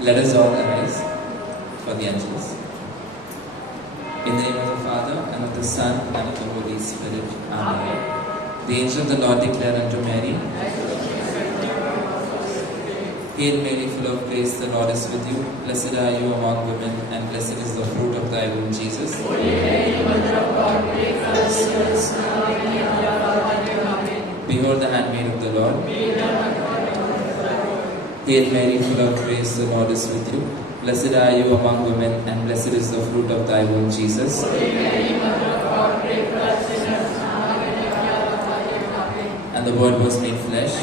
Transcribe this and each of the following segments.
Let us all arise for the Angelus. In the name of the Father, and of the Son, and of the Holy Spirit. Amen. The angel of the Lord declared unto Mary, Hail Mary, full of grace, the Lord is with you. Blessed are you among women, and blessed is the fruit of thy womb, Jesus. Holy Mary, Mother of God, pray for us sinners, now and at the hour of our death. Amen. Behold the handmaid of the Lord. Hail Mary, full of grace, the Lord is with you. Blessed are you among women, and blessed is the fruit of thy womb, Jesus. Holy Mary, Mother of God, pray for us sinners, now and at the hour of our death. Amen. And the Word was made flesh.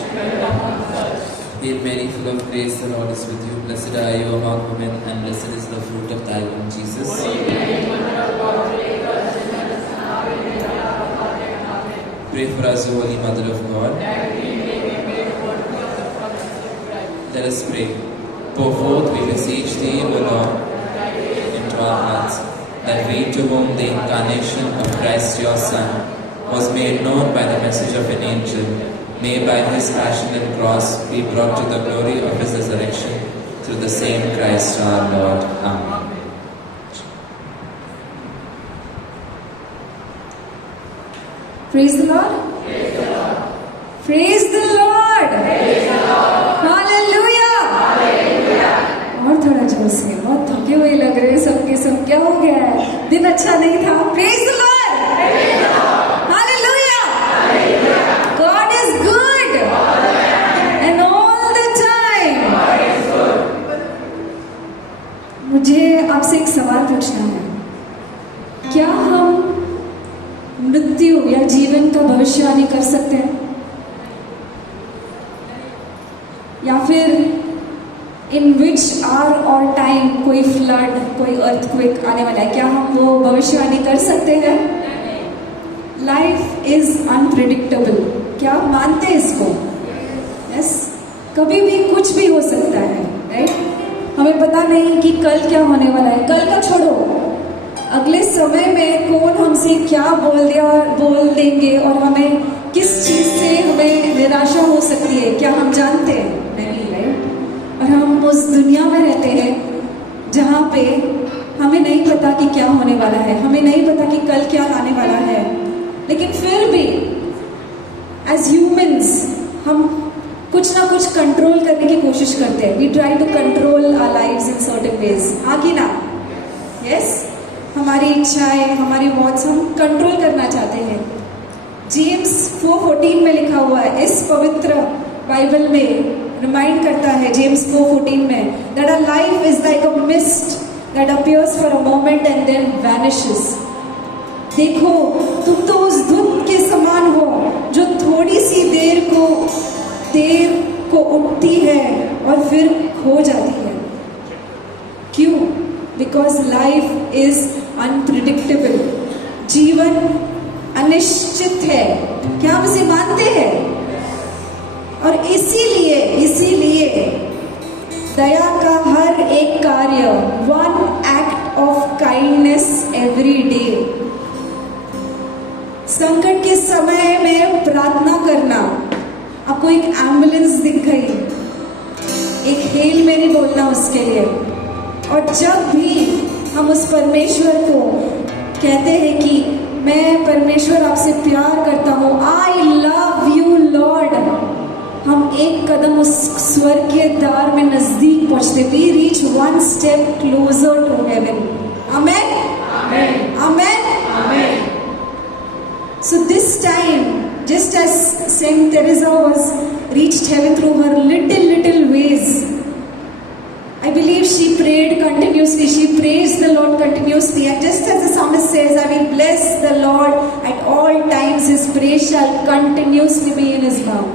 Hail Mary, full of grace, the Lord is with you. Blessed are you among women, and blessed is the fruit of thy womb, Jesus. Holy Mary, Mother of God, pray for us sinners, now and at the hour of our death. Amen. Pray for us, O Holy Mother of God. That we may be made worthy of the promises of Christ. Let us pray. Pour forth, we beseech thee, O Lord, into our hearts, that we to whom the incarnation of Christ your Son was made known by the message of an angel, may by his passion and cross be brought to the glory of his resurrection, through the same Christ our Lord. Amen. Praise the Lord. Praise the Lord. Praise the Lord. Praise the Lord. Hallelujah. Hallelujah. और थोड़ा जोर से, बहुत थके हुए लग रहे हैं सबके सब। क्या हो गया है? दिन अच्छा नहीं था? Praise the Lord. Praise the Lord. Hallelujah. Hallelujah. God is good and all the time. God is good. मुझे आपसे एक सवाल पूछना है। क्या हम मृत्यु या जीवन का भविष्यवाणी कर सकते हैं? या फिर इन विच आवर और टाइम कोई फ्लड, कोई अर्थक्वेक आने वाला है, क्या हम वो भविष्यवाणी कर सकते हैं? Life is unpredictable. क्या आप मानते हैं इसको? यस। कभी भी कुछ भी हो सकता है, राइट? हमें पता नहीं कि कल क्या होने वाला है। कल का छोड़ो, अगले समय में कौन हमसे क्या बोल देंगे और हमें किस चीज से हमें निराशा हो सकती है, क्या हम जानते हैं? नहीं, राइट? और हम उस दुनिया में रहते हैं जहाँ पे हमें नहीं पता कि क्या होने वाला है, हमें नहीं पता कि कल क्या आने वाला है। लेकिन फिर भी एज ह्यूमंस हम कुछ ना कुछ कंट्रोल करने की कोशिश करते हैं। We try to control our lives in certain ways. हाँ कि ना? यस। हमारी इच्छाएं, हमारी वॉट्स हम कंट्रोल करना चाहते हैं। जेम्स 4:14 में लिखा हुआ है, इस पवित्र बाइबल में रिमाइंड करता है जेम्स 4:14 में, that our life is like a mist that appears for a moment and then vanishes. देखो, तुम तो उस धुंध के समान हो जो थोड़ी सी देर को उठती है और फिर खो जाती है। क्यों? Because life is unpredictable. जीवन अनिश्चित है। क्या हम इसे मानते हैं? और इसीलिए दया का हर एक कार्य, one act of kindness every day, संकट के समय में प्रार्थना करना। आपको एक एम्बुलेंस दिख गई, एक हेल मेरी बोलना उसके लिए। और जब भी हम उस परमेश्वर को कहते हैं कि मैं परमेश्वर आपसे प्यार करता हूँ, आई लव यू लॉर्ड, हम एक कदम उस स्वर्गीय द्वार में नजदीक पहुंचते। We reach one step closer to heaven. Amen, Amen. Amen, Amen. So this time, just as Saint Teresa was reached heaven through her little ways, I believe she prayed continuously. She praised the Lord continuously. And just as the psalmist says, I will bless the Lord at all times. His praise shall continuously be in his mouth.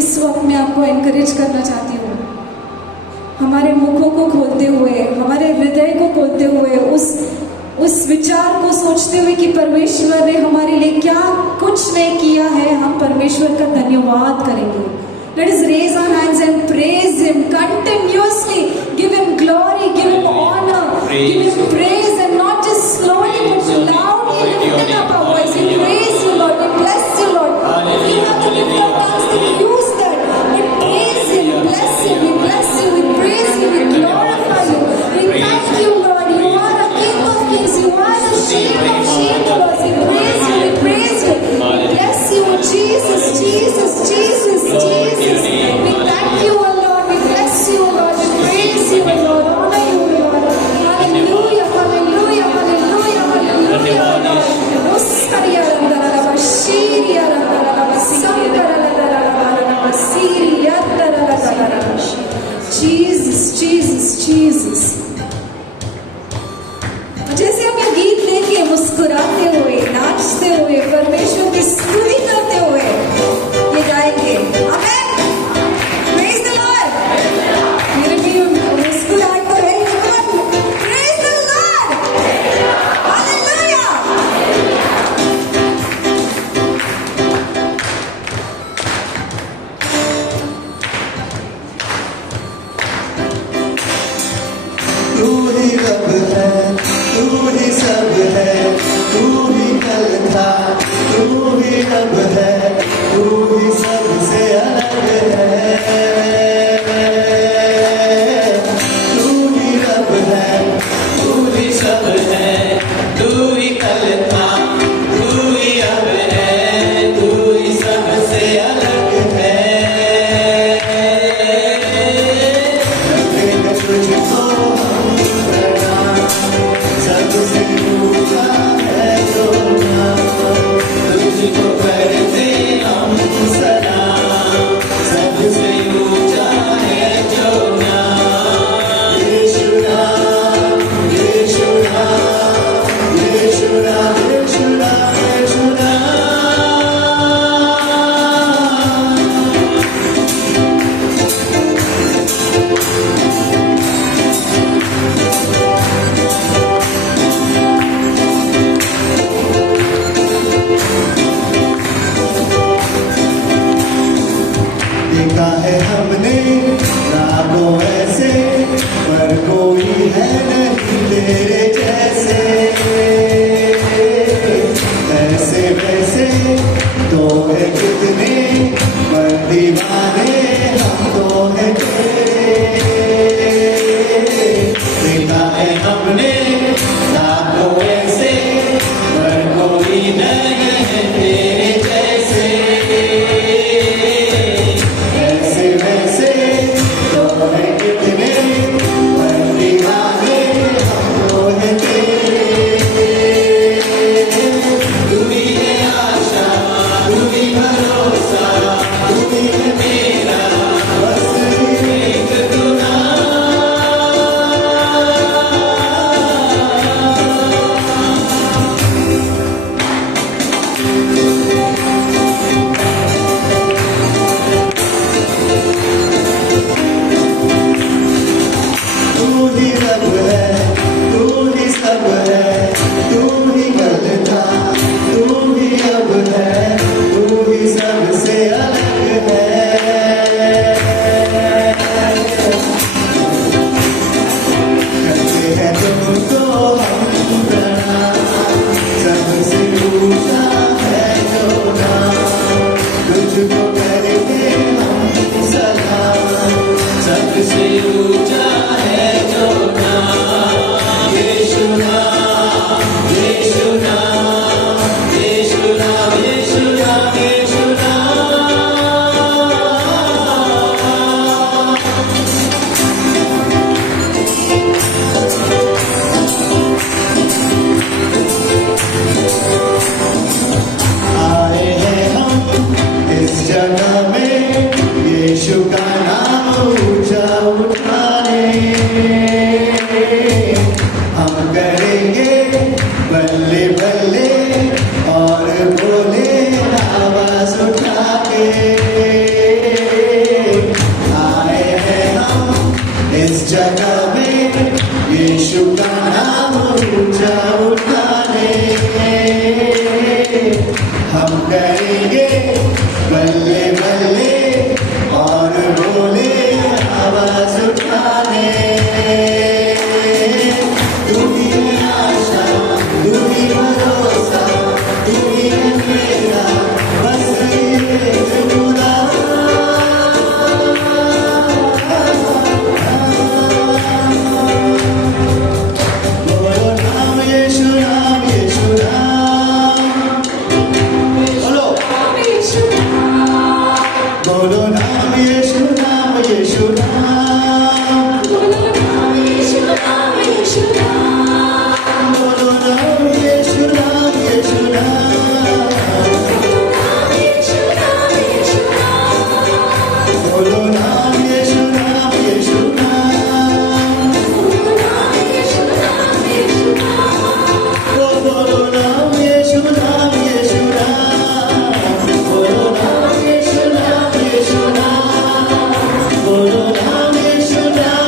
इस वक्त मैं आपको encourage करना चाहती हूँ, हमारे मुखों को खोलते हुए, हमारे हृदय को खोलते हुए, उस विचार को सोचते हुए कि परमेश्वर ने हमारे लिए क्या कुछ नहीं किया है, हम परमेश्वर का धन्यवाद करेंगे। Let us raise our hands and praise Him continuously. Give Him glory, give Him honor, give Him praise, and not just slowly but loudly lifting up our voice. We praise you, Lord. We bless you, Lord. We have to lift our tongues to use that. But praise Him, bless Him. We bless you. ही रब है, तू ही सब है, तू ही कल था, तू ही रब है, तू ही सबसे अलग है। तू ही रब है, तू ही सब है, तू ही कल था, तू ही अब है, तू ही सबसे अलग है। करते हैं तुझको हम प्रणाम, सबसे ऊंचा है जो नाम, तुझको करते हम सलाम, सबसे ऊंचा है जो नाम। यीशु नाम, यीशु नाम, यीशु नाम, यीशु नाम, यीशु नाम। देखा है हमने रागों ऐसे, पर कोई है नहीं तेरे जैसे। ऐसे वैसे तो है कितने, पर दीवाने हम तो है तेरे। देखा है हमने रागों ऐसे, पर कोई नहीं है तेरे जैसे। ऐसे वैसे तो है कितने, पर दीवाने हम तो है तेरे। तू ही है आशा, तू ही भरोसा, तू ही है मेरा बस एक तू नाम। तू ही रब है, तू ही सब है, तू ही कल था, तू ही अब है, तू ही सबसे अलग है। करते हैं तुमको हम प्रणाम, सबसे ऊंचा है जो नाम, तुझको करते हम सलाम, सबसे ऊंचा है जो नाम। यीशु नाम, यीशु नाम, यीशु नाम, यीशु नाम, यीशु नाम। आए हैं हम इस जगह में, यीशु का नाम ऊंचा उठाने। हम करेंगे बल्ले बल्ले और बोले आवाज उठा के। आए हैं हम इस जगह में, यीशु का नाम ऊंचा उठाने। हम करेंगे बल्ले बल्ले और बोले आवाज उठाने। तू ही है आशा, तू ही भरोसा, तू ही है मेरा बस एक खुदा। बोलो नाम यीशु नाम, यीशु नाम। बोलो बोलो नाम यीशु नाम, यीशु नाम। बोलो नाम यीशु नाम, यीशु नाम। बोलो नाम यीशु नाम, यीशु नाम। बोलो नाम यीशु नाम, यीशु नाम। बोलो नाम यीशु नाम, यीशु नाम। बोलो नाम यीशु नाम, यीशु नाम। बोलो नाम यीशु नाम,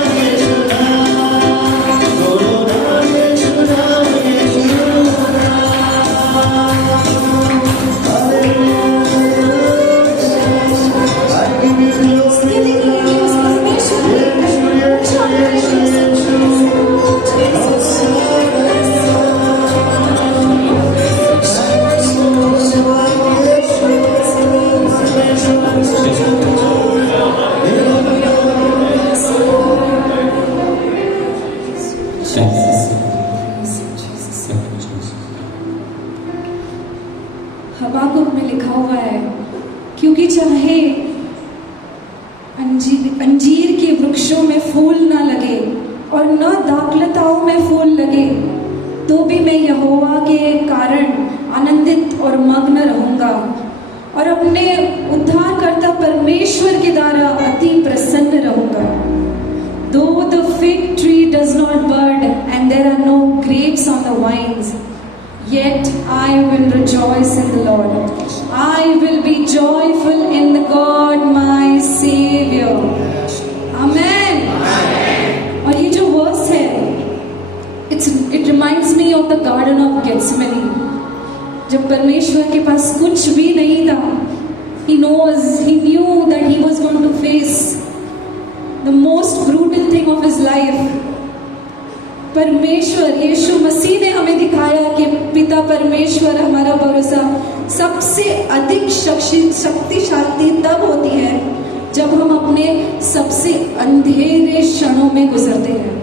अंजीर के वृक्षों में फूल न लगे और न दाखलताओं में फूल लगे, तो भी मैं यहोवा के कारण आनंदित और मग्न रहूंगा और अपने उद्धारकर्ता परमेश्वर के द्वारा अति प्रसन्न रहूंगा। Though the fig tree does not bud and there are no grapes on the vines, yet I will rejoice in the Lord. I will be joyful in the God my Savior. Amen. और ये जो verse है, it reminds me of the Garden of Gethsemane. जब परमेश्वर के पास कुछ भी नहीं था, he knew that he was going to face the most brutal thing of his life. परमेश्वर यीशु मसीह ने हमें दिखाया कि पिता परमेश्वर हमारा भरोसा सबसे अधिक शक्तिशाली तब होती है जब हम अपने सबसे अंधेरे क्षणों में गुजरते हैं.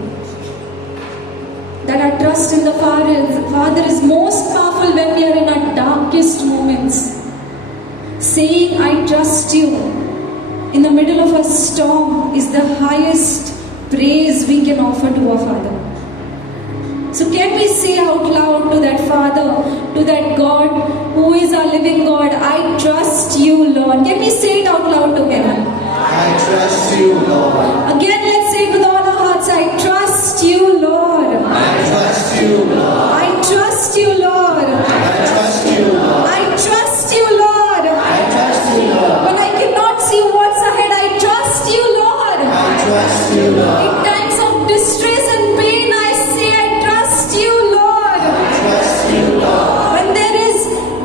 That our trust in the Father is most powerful when we are in our darkest moments. Saying I trust you in the middle of a storm is the highest praise we can offer to our Father. So can we say out loud to that Father, to that God who is our living God, I trust you, Lord. Can we say it out loud together? I trust you, Lord. Again, let's say it with all our hearts. I trust you, Lord. I trust you, Lord. I trust you, Lord. I trust you, Lord. I trust you, Lord. I trust you, Lord. When I cannot see what's ahead, I trust you, Lord. I trust you, Lord. In times of distress and pain, I say I trust you, Lord. I trust you, Lord. When there is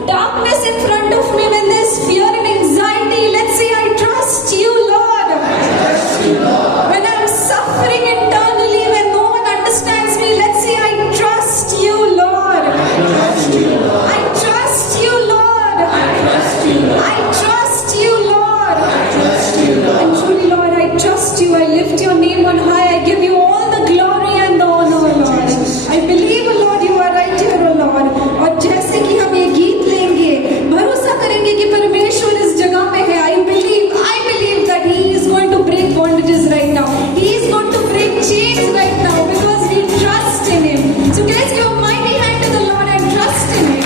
darkness in front of me, when there's fear and anxiety, let's say I trust you, Lord. I trust you, Lord. When I'm suffering internally, when no one understands me, let's say I trust you, Lord. I trust you, Lord. I trust you, Lord. I trust you, Lord. I trust you, Lord. I trust you, Lord. And truly, Lord, I trust you. I lift your name on high. I give you all the glory and the honor, Lord. I believe, Lord, you are right here, Lord. और जैसे कि हम ये गीत लेंगे, भरोसा करेंगे कि परमेश्वर इस जगह में है. I believe that He is going to break bondages right now. He is going to break chains right now because we trust in Him. So guys, give a mighty hand to the Lord and trust in Him.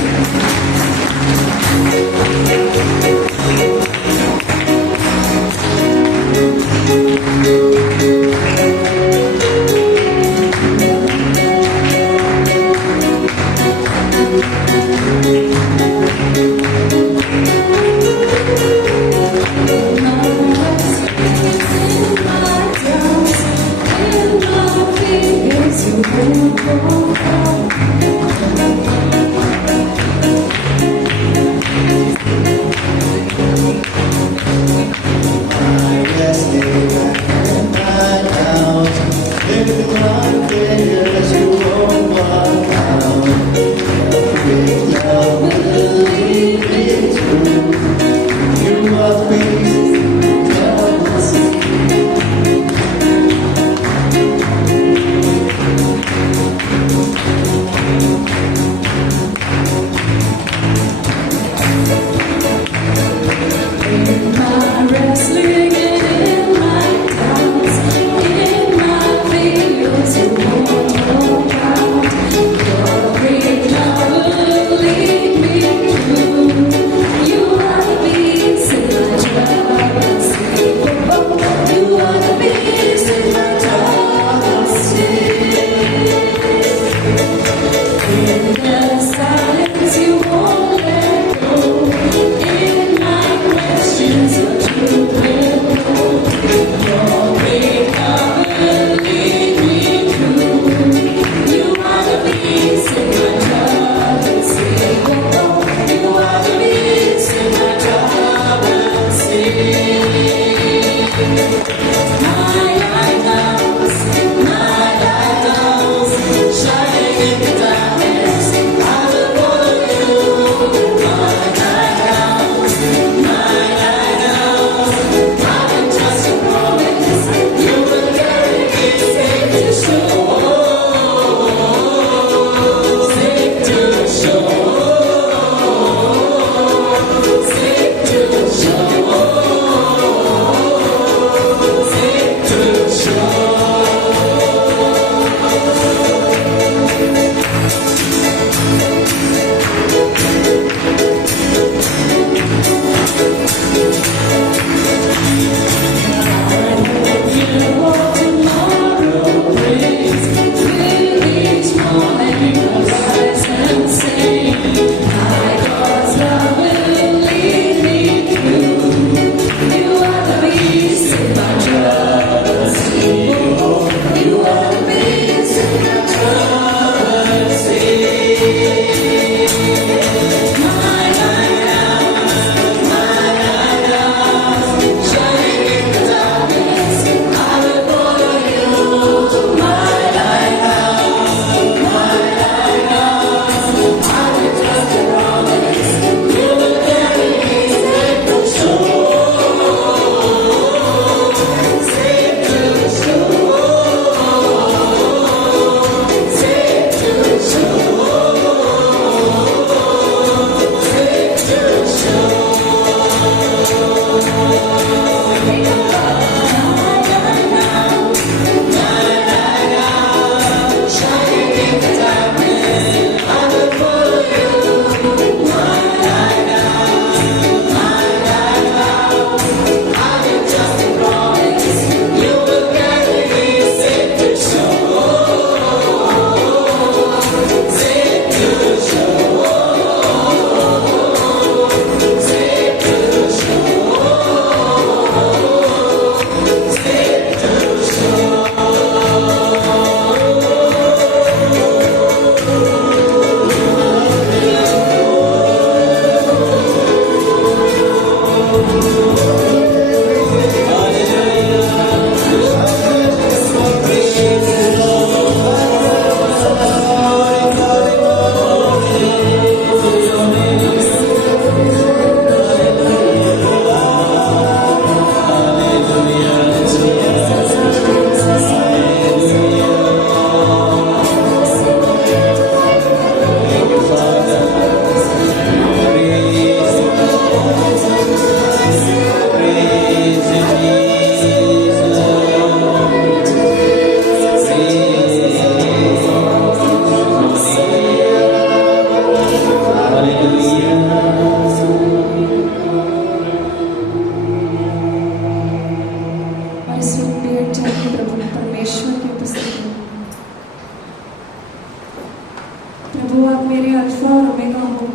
मेरे alpha और omega हो.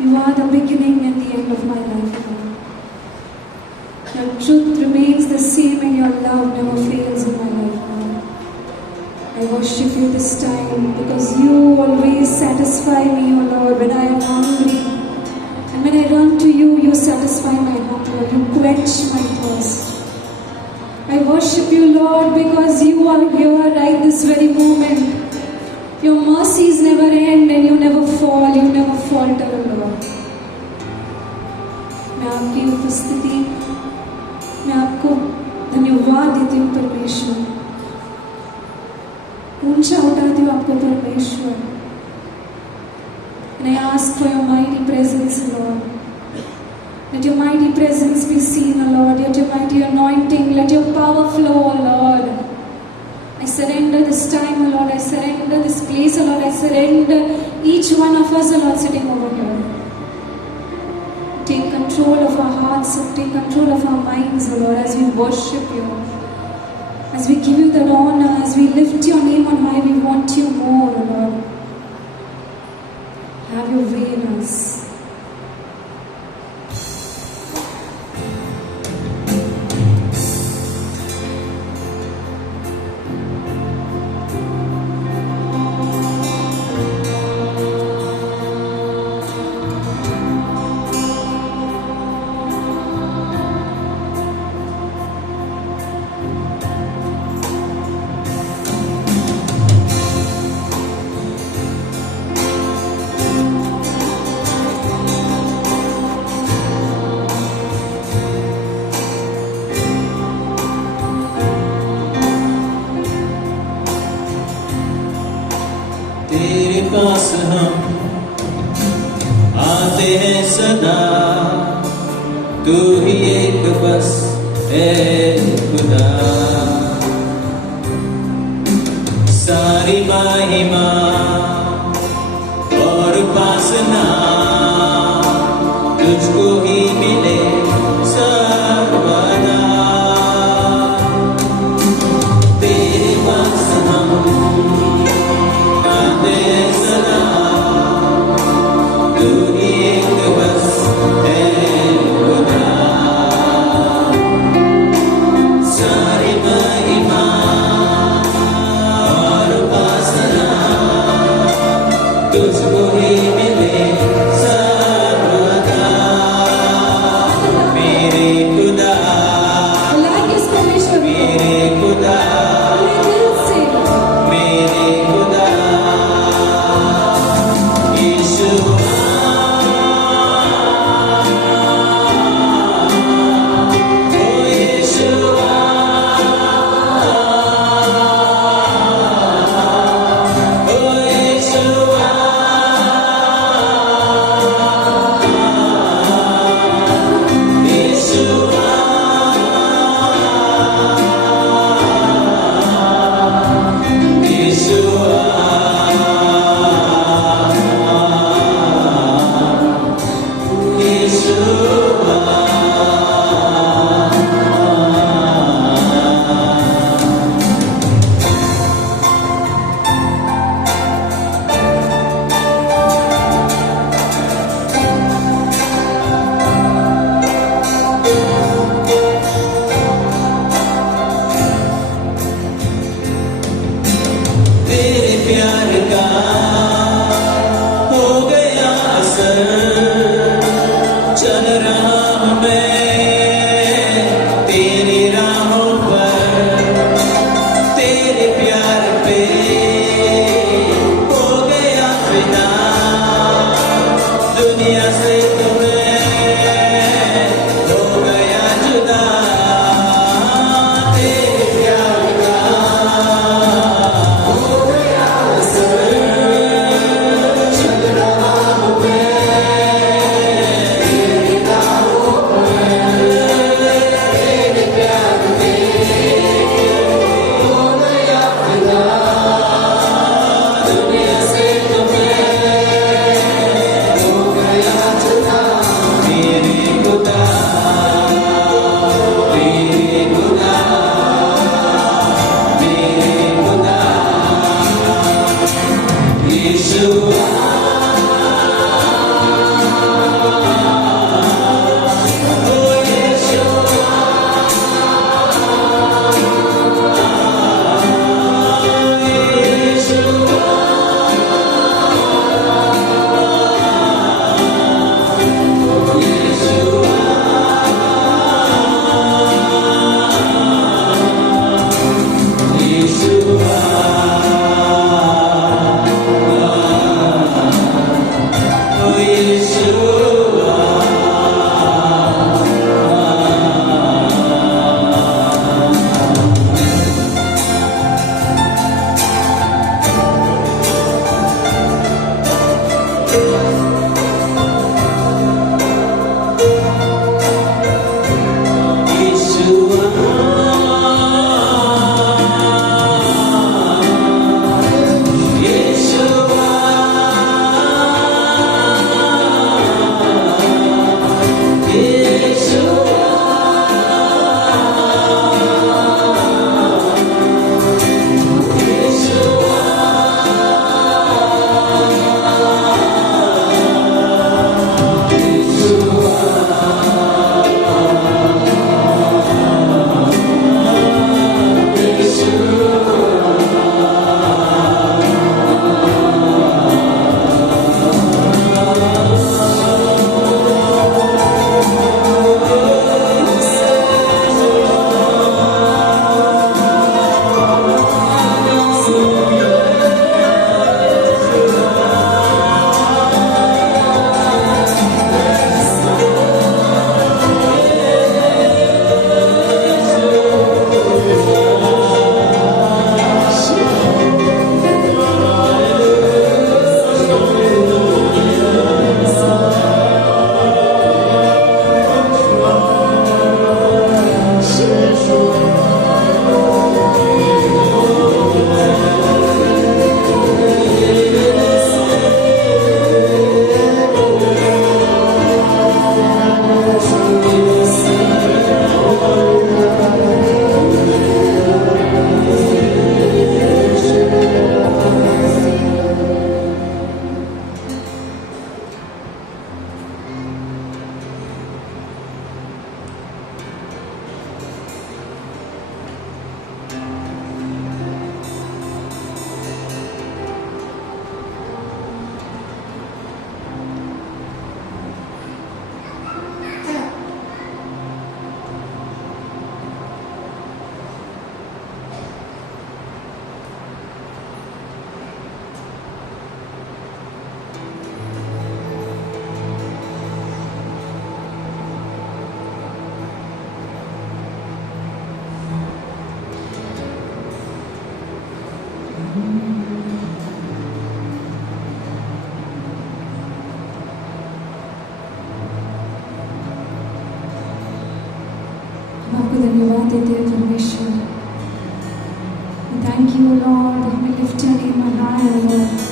You are the beginning and the end of my life, Lord. Your truth remains the same and your love never fails in my life, Lord. I worship you this time because you always satisfy me, O Lord, when I am hungry. And when I run to you, you satisfy my hunger, you quench my thirst. I worship you, Lord, because you are here right this very moment. Your mercies never end and you never fall, you never falter, Lord. मैं आपकी उपस्थिति, मैं आपको धन्यवाद देती हूँ परमेश्वर, ऊंचा उठाती हूँ आपको परमेश्वर. And I ask for your mighty presence, Lord. Let your mighty presence be seen, O Lord. Let your mighty anointing, let your power flow, O Lord. I surrender this time, O Lord. I surrender this place, O Lord. I surrender each one of us, O Lord, sitting over here. Take control of our hearts, take control of our minds, O Lord, as we worship you. As we give you that honor, as we lift your name on high, we want you more, O Lord. Have your way in us. तेरे पास हम आते हैं सदा, तू ही एक बस है खुदा. सारी महिमा और उपासना तुझको ही मिले सर्वदा. तेरे पास हम आते हैं सदा, तू ही एक बस है खुदा. सारी महिमा और उपासना तुझको ही मिले हम आपको धन्यवाद देते हैं परमेश्वर। थैंक यू लॉर्ड, हमें lift your name on high Lord.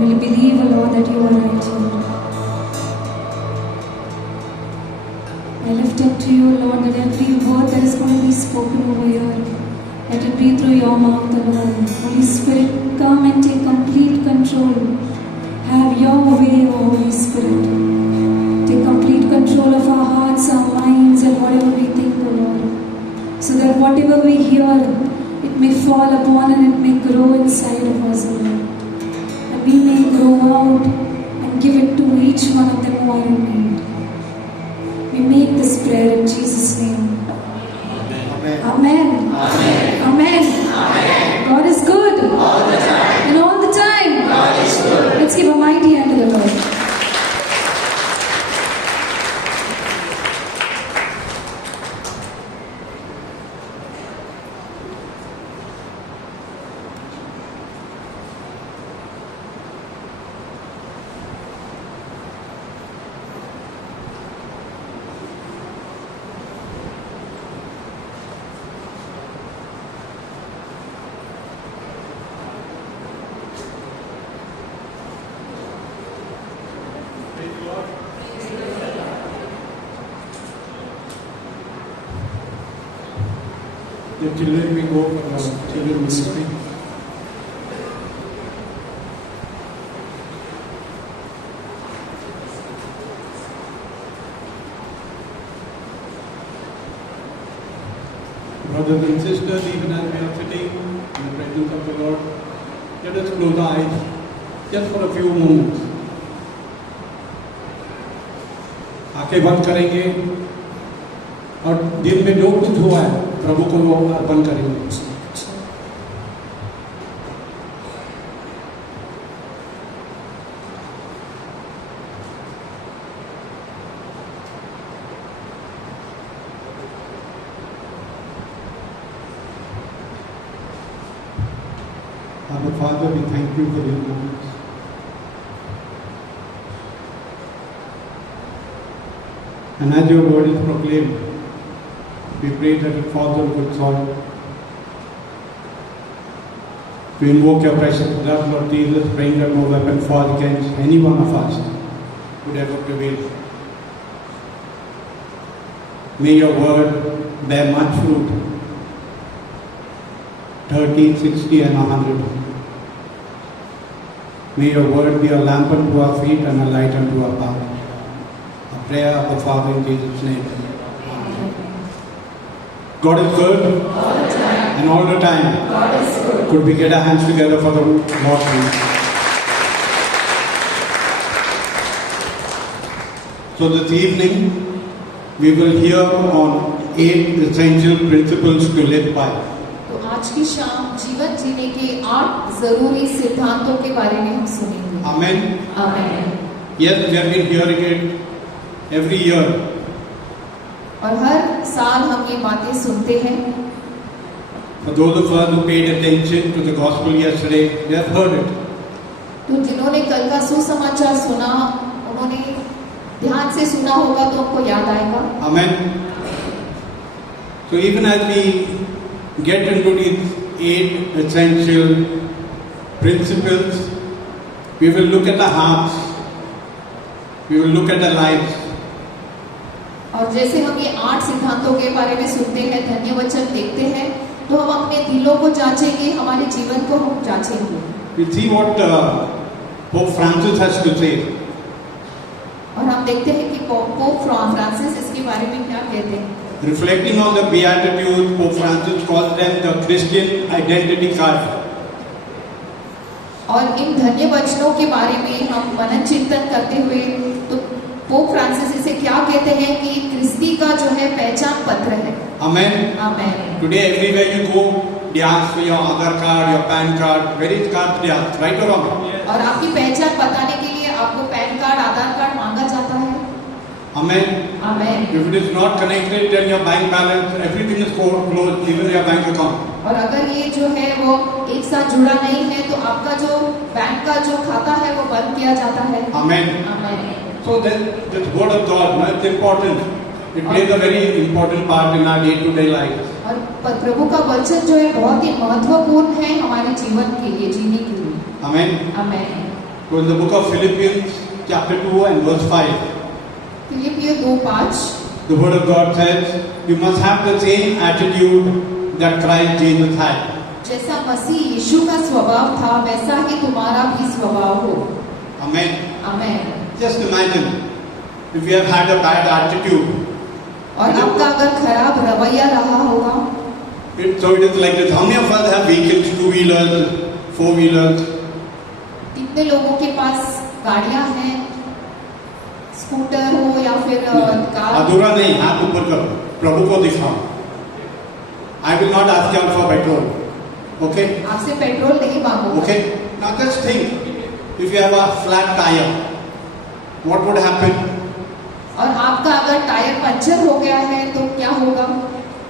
We believe, Lord, that you are right, Lord. I lift up to you, Lord, that every word that is going to be spoken over here, let it be through your mouth, Lord. Holy Spirit, come and take complete control. Have your way, O Holy Spirit. Take complete control of our hearts, our minds, and whatever we think, O Lord. So that whatever we hear, it may fall upon and it may grow inside of us, O Lord. We may grow out and give it to each one of them who are in need. We make this prayer in Jesus' name. Amen. Amen. Amen. Amen. Amen. God is good. All the time. And all the time. God is good. Let's give a mighty hand to the Lord. The children we go for children ministry. Brothers and sisters, even as we are sitting in the presence of the Lord, let us close our eyes just for a few moments. आंखें बंद करेंगे और दिल में जो कुछ हुआ है प्रभु को वो अर्पण करेंगे। Our Father, we thank you for these moments. And as your word is proclaimed, we pray that it falls on good soil. We invoke your precious blood, Lord Jesus, praying that no weapon formed against any one of us would ever prevail. May your word bear much fruit, 30, 60 and 100. May your word be a lamp unto our feet and a light unto our path. A prayer of the Father in Jesus' name. God is good and all the time. Could we get our hands together for the Lord, please? So this evening, we will hear on 8 essential principles to live by. तो आज की शाम जीवन जीने के 8 जरूरी सिद्धांतों के बारे में हम सुनेंगे। Amen. आमीन। Yes, we have been hearing it every year. और हर साल हम ये बातें सुनते हैं। For those of us who paid attention to the gospel yesterday, they have heard it. तो जिन्होंने कल का सुसमाचार सुना, उन्होंने ध्यान से सुना होगा तो उनको याद आएगा। Amen. So even as we get into these 8 essential principles, we will look at the hearts, we will look at the lives. और जैसे हम ये 8 सिद्धांतों के बारे में सुनते हैं, धन्य वचन देखते हैं, तो हम अपने दिलों को जांचेंगे, हमारे जीवन को हम जांचेंगे। We'll see what Pope Francis has to say. और हम देखते हैं कि पोप फ्रांसिस इसके बारे में क्या कहते हैं। Reflecting on the Beatitudes, Pope Francis calls them the Christian identity card. और इन धन्य वचनों के बारे में हम मनन चिंतन करते हुए तो पोप फ्रांसिस इसे क्या कहते हैं कि क्रिस्ती का जो है पहचान पत्र है। Amen. Amen. Today everywhere you go, they ask for your Aadhaar card, your PAN card, various cards they ask, right or wrong? और आपकी पहचान बताने के लिए आपको पैन कार्ड, आधार कार्ड मांगा जाता है। Amen. Amen. If it is not connected, then your bank balance, everything is closed, even your bank account. और अगर ये जो है वो एक साथ जुड़ा नहीं है तो आपका जो बैंक का जो खाता है वो बंद किया जाता है। Amen. Amen. So this word of God, no, it's important. It plays a very important part in our day-to-day life. और प्रभु का वचन जो है बहुत ही महत्वपूर्ण है हमारे जीवन के लिए, जीने के लिए। Amen. Amen. So in the book of Philippians, chapter 2 and verse 5, फिलिपियों 2:5 the word of God says, you must have the same attitude that Christ Jesus had. जैसा मसीह यीशु का स्वभाव था वैसा ही तुम्हारा भी स्वभाव हो। Amen. Amen. Just imagine if you have had a bad attitude. और आपका अगर खराब रवैया रहा होगा, So it is like this. How many of us have vehicles, 2-wheelers, 4-wheelers? कितने लोगों के पास गाड़ियां हैं, स्कूटर हो या फिर कार? अधूरा नहीं, हाथ ऊपर करो, प्रभु को दिखाओ. I will not ask you for petrol. Okay? आपसे पेट्रोल नहीं मांगूंगा। Okay? Now just think, if you have a flat tire, what would happen? और आपका अगर टायर पंचर हो गया है तो क्या होगा?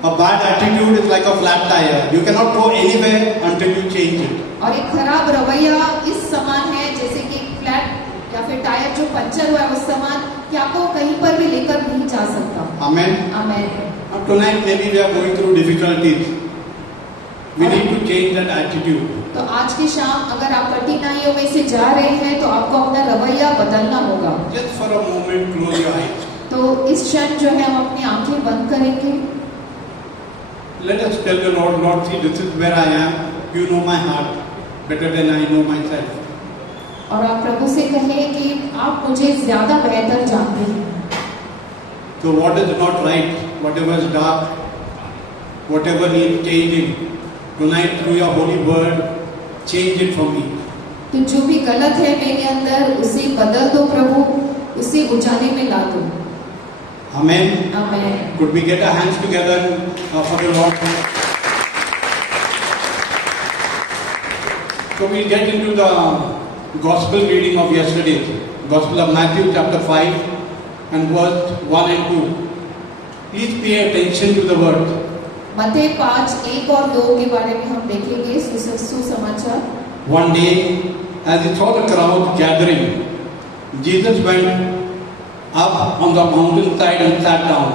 A bad attitude is like a flat tire. You cannot go anywhere until you change it. और एक खराब रवैया इस समान है जैसे कि फ्लैट या फिर टायर जो पंचर हुआ है उस समान कि आपको कहीं पर भी लेकर नहीं जा सकता। Amen. Amen. Now tonight maybe we are going through difficulties. We need to change that attitude. तो आज की शाम अगर आप कठिनाइयों में से जा रहे हैं तो आपको अपना रवैया बदलना होगा। Just for a moment, close your eyes. तो इस क्षण जो है हम अपनी आंखें बंद करेंगे। Let us tell the Lord, Lord, see, this is where I am. You know my heart better than I know myself. और आप प्रभु से कहें कि आप मुझे ज्यादा बेहतर जानते हैं। So what is not right, whatever is dark, whatever needs changing, tonight through your holy word, change it for me. तो जो भी गलत है मेरे अंदर उसे बदल दो प्रभु, उसे उजाले में ला दो। Amen. Amen. Could we get our hands together for the Lord? So we get into the gospel reading of yesterday, Gospel of Matthew chapter 5 and verse 1 and 2. Please pay attention to the word. मत्ती 5:1 और 2 के बारे में हम देखेंगे सुसमाचार। One day, as he saw the crowd gathering, Jesus went up on the mountainside and sat down.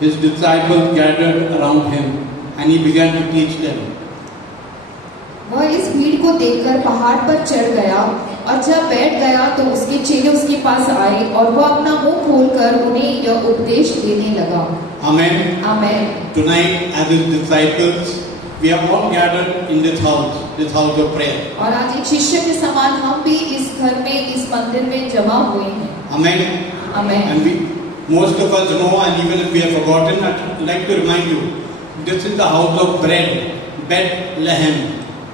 His disciples gathered around him and he began to teach them. वह इस भीड़ को देखकर पहाड़ पर चढ़ गया और जब बैठ गया तो उसके चेले उसके पास आए और वह अपना मुंह खोलकर उन्हें यह उपदेश देने लगा। Amen. Amen. Tonight, as his disciples, we have all gathered in this house of prayer. और आज एक शिष्य के समान हम भी इस घर में, इस मंदिर में जमा हुए हैं। Amen. Amen. And most of us know, and even if we have forgotten, I'd like to remind you, this is the house of bread, Bethlehem.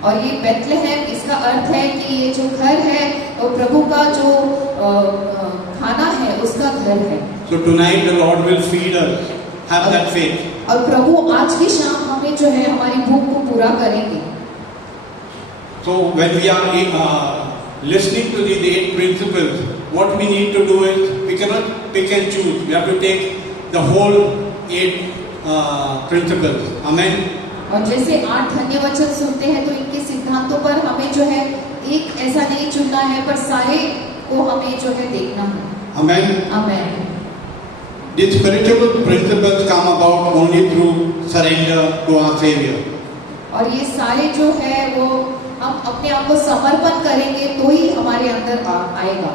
और ये बेथलेहम, इसका अर्थ है कि ये जो घर है वो प्रभु का जो खाना है उसका घर है। So tonight the Lord will feed us. Have that faith. और प्रभु आज की शाम हमें जो है हमारी भूख को पूरा करेंगे। So when we are listening to these 8 principles, what we need to do is we cannot pick and choose. We have to take the whole 8 principles. Amen. और जैसे 8 धन्य वचन सुनते हैं तो इनके सिद्धांतों पर हमें जो है एक ऐसा नहीं चुनना है पर सारे को हमें जो है देखना है। Amen. Amen. These spiritual principles come about only through surrender to our Savior. और ये सारे जो है वो हम अपने आप को समर्पण करेंगे तो ही हमारे अंदर आएगा।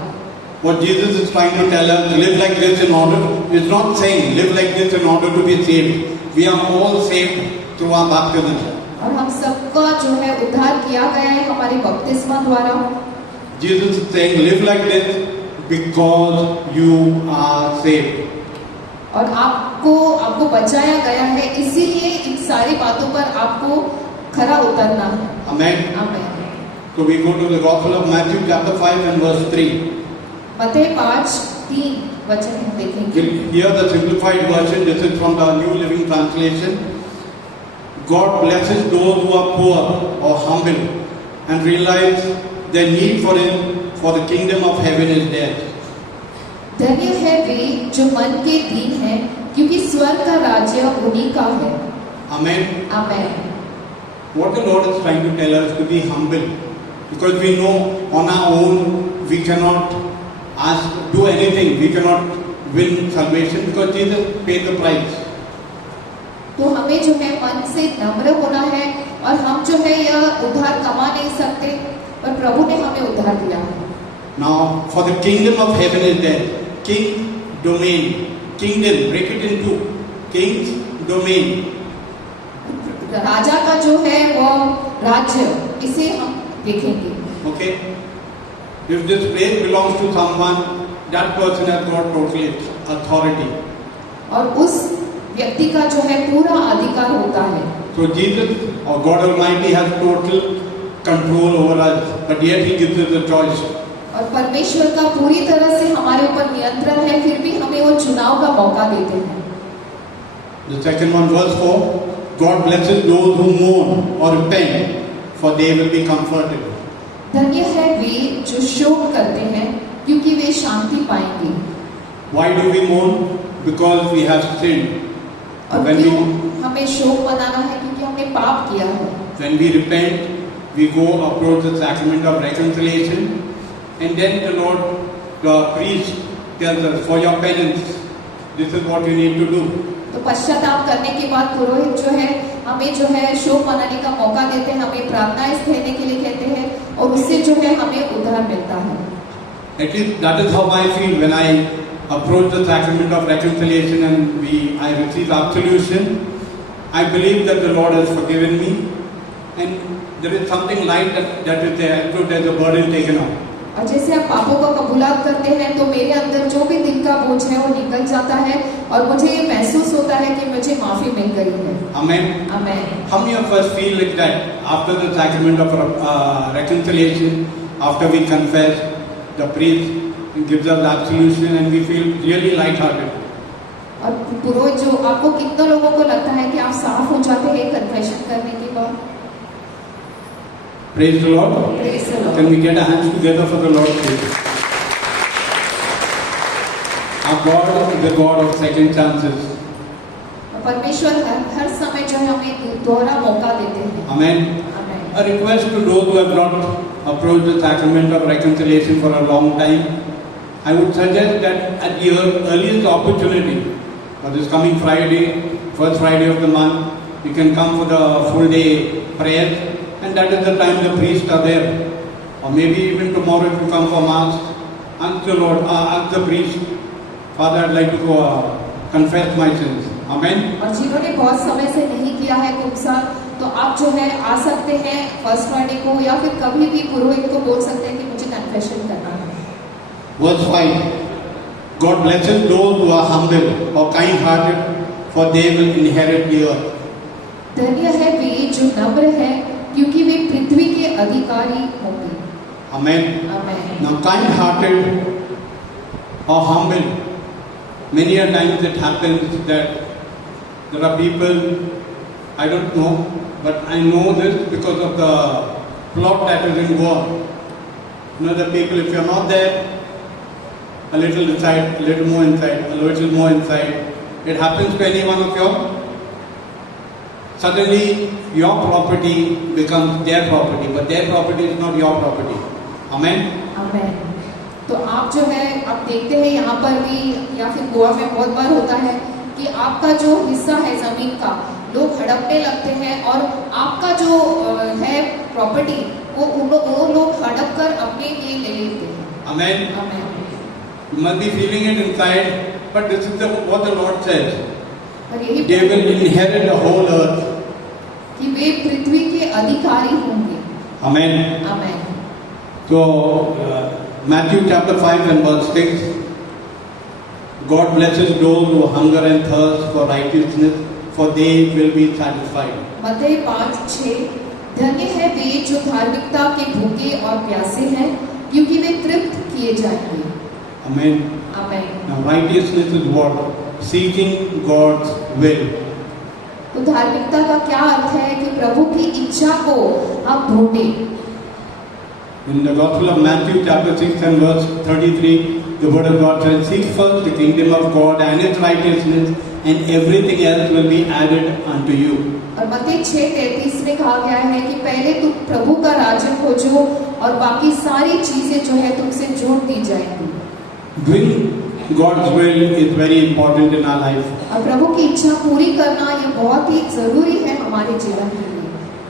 What Jesus is trying to tell us, live like this in order, is not saying live like this in order to be saved. We are all saved through our baptism. और हम सबका जो है उद्धार किया गया है हमारे बपतिस्मा द्वारा। Jesus is saying live like this because you are saved. और आपको बचाया गया है इसीलिए इन सारी बातों पर आपको खरा उतरना है। Amen. Amen. So we go to the Gospel of Matthew chapter 5 and verse 3. मत्ती 5:3 वचन हम देखेंगे। Here the simplified version, this is from the New Living Translation. God blesses those who are poor or humble and realize their need for Him, for the kingdom of heaven is theirs. धन्य है वे जो मन के दीन हैं, क्योंकि स्वर्ग का राज्य उन्हीं का है। Amen. Amen. What the Lord is trying to tell us to be humble, because we know on our own we cannot do anything. We cannot win salvation because Jesus paid the price. तो हमें जो है मन से नम्र होना है और हम जो है यह उद्धार कमा नहीं सकते, पर प्रभु ने हमें उद्धार दिया है। Now, for the kingdom of heaven is there. King, domain, kingdom. Break it into king's domain. राजा का जो है वो राज्य, इसे हम देखेंगे। Okay. If this place belongs to someone, that person has got total authority. और उस व्यक्ति का जो है पूरा अधिकार होता है। So Jesus or God Almighty has total control over us, but yet He gives us a choice. और परमेश्वर का पूरी तरह से हमारे ऊपर नियंत्रण है, फिर भी हमें वो चुनाव का मौका देते हैं। The second one, verse 4, God blesses those who mourn or repent, for they will be comforted. धन्य है वे जो शोक करते हैं, क्योंकि वे शांति पाएंगे। Why do we mourn? Because we have sinned. और When क्यों we, हमें शोक मनाना है? क्योंकि हमने पाप किया है। when we repent, we go approach the sacrament of reconciliation, and then the Lord, the priest tells us, for your penance, this is what you need to do. तो पश्चाताप करने के बाद पुरोहित जो है हमें जो है शोक मनाने का मौका देते हैं, हमें प्रार्थना देने के लिए कहते हैं, और उससे जो है हमें उद्धार मिलता है। At least that is how I feel when I approach the sacrament of reconciliation and I receive absolution. I believe that the Lord has forgiven me, and there is something light that is there, so there's a burden taken off. और जैसे आप पापों का कबूलात करते हैं, तो मेरे अंदर जो भी दिल का बोझ है वो निकल जाता है, और मुझे ये महसूस होता है कि मुझे माफी मिल गई है। Amen. Amen. How many of us feel like that after the sacrament of reconciliation, after we confess, the priest gives us absolution and we feel really light-hearted? और पुरोहित जो, आपको कितने लोगों को लगता है कि आप साफ हो जाते हैं कन्फेशन करने के बाद? Praise the Lord. Praise the Lord। Can we get our hands together for the Lord, please? Our God is the God of second chances. परमेश्वर हर समय जो है हमें दोहरा मौका देते हैं। Amen. Amen. A request to those who have not approached the sacrament of reconciliation for a long time. I would suggest that at your earliest opportunity, for this coming Friday, first Friday of the month, you can come for the full day prayer, and that is the time the priests are there. Or maybe even tomorrow if you come for Mass, ask the Lord, ask the priest, Father, I'd like to go confess my sins. Amen. और जिन्होंने बहुत समय से नहीं किया है कुमसा, तो आप जो है आ सकते हैं फर्स्ट फ्राइडे को, या फिर कभी भी पुरोहित को बोल सकते हैं कि मुझे कन्फेशन करना है। Verse 5, God blesses those who are humble or kind-hearted, for they will inherit the earth. धन्य है वे जो नम्र है, क्योंकि वे पृथ्वी के अधिकारी होंगे। Amen. Amen. Now, kind-hearted or humble, many a times it happens that there are people, I don't know, but I know this because of the plot that is involved. You know, the people, if you're not there, a little inside, a little more inside, a little more inside, it happens to any one of you. Suddenly, your property becomes their property, but their property is not your property. Amen. आमेन। तो आप जो है, आप देखते हैं यहाँ पर भी या फिर गोवा में बहुत बार होता है कि आपका जो हिस्सा है जमीन का, लोग हड़पने लगते हैं, और आपका जो है प्रॉपर्टी वो लोग हड़प कर अपने लिए ले लेते हैं। Amen. Amen. You must be feeling it inside, but this is what the Lord says. और यही They will inherit the whole earth. कि वे पृथ्वी के अधिकारी होंगे। Amen. Amen. So, Matthew chapter 5 and verse 6, God blesses those who hunger and thirst for righteousness, for they will be satisfied. मत्ती 5:6, धन्य है वे जो धार्मिकता के भूखे और प्यासे हैं, क्योंकि वे तृप्त किए जाएंगे। Amen. Amen. Now, righteousness is what? Seeking God's will. तो धार्मिकता का क्या अर्थ है? कि प्रभु की इच्छा को आप ढूंढें। In the Gospel of Matthew chapter 6 and verse 33, the word of God says, seek first the kingdom of God and its righteousness, and everything else will be added unto you. और मत्ती 6:33 में कहा गया है कि पहले तुम प्रभु का राज्य खोजो और बाकी सारी चीजें जो है तुमसे जोड़ दी जाएंगी। Doing God's will is very important in our life. और प्रभु की इच्छा पूरी करना ये बहुत ही जरूरी है हमारे जीवन के लिए।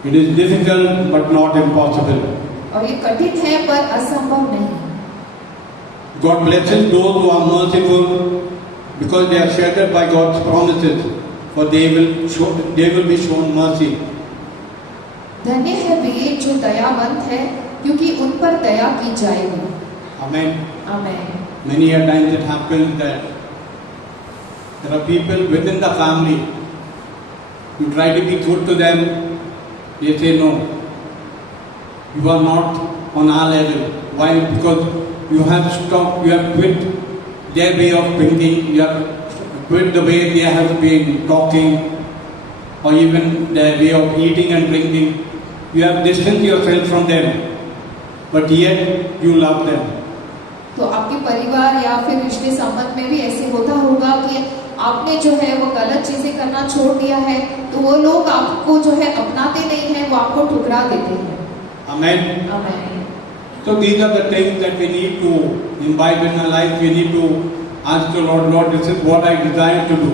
It is difficult but not impossible. और ये कठिन है पर असंभव नहीं। God blesses those who are merciful because they are sheltered by God's promises, for they will be shown mercy. धन्य है वे जो दयावंत है क्योंकि उन पर दया की जाएगी। Amen. Amen. Many a times it happens that there are people within the family. You try to be good to them, they say no. You are not on our level. Why? Because you have stopped, you have quit their way of thinking, you have quit the way they have been talking, or even their way of eating and drinking. You have distanced yourself from them, but yet you love them. तो आपके परिवार या फिर रिश्ते संबंध में भी ऐसे होता होगा कि आपने जो है वो गलत चीजें करना छोड़ दिया है, तो वो लोग आपको जो है अपनाते नहीं है, वो आपको ठुकरा देते हैं। Amen. Amen. So these are the things that we need to imbibe in our life. We need to ask the Lord, Lord, this is what I desire to do.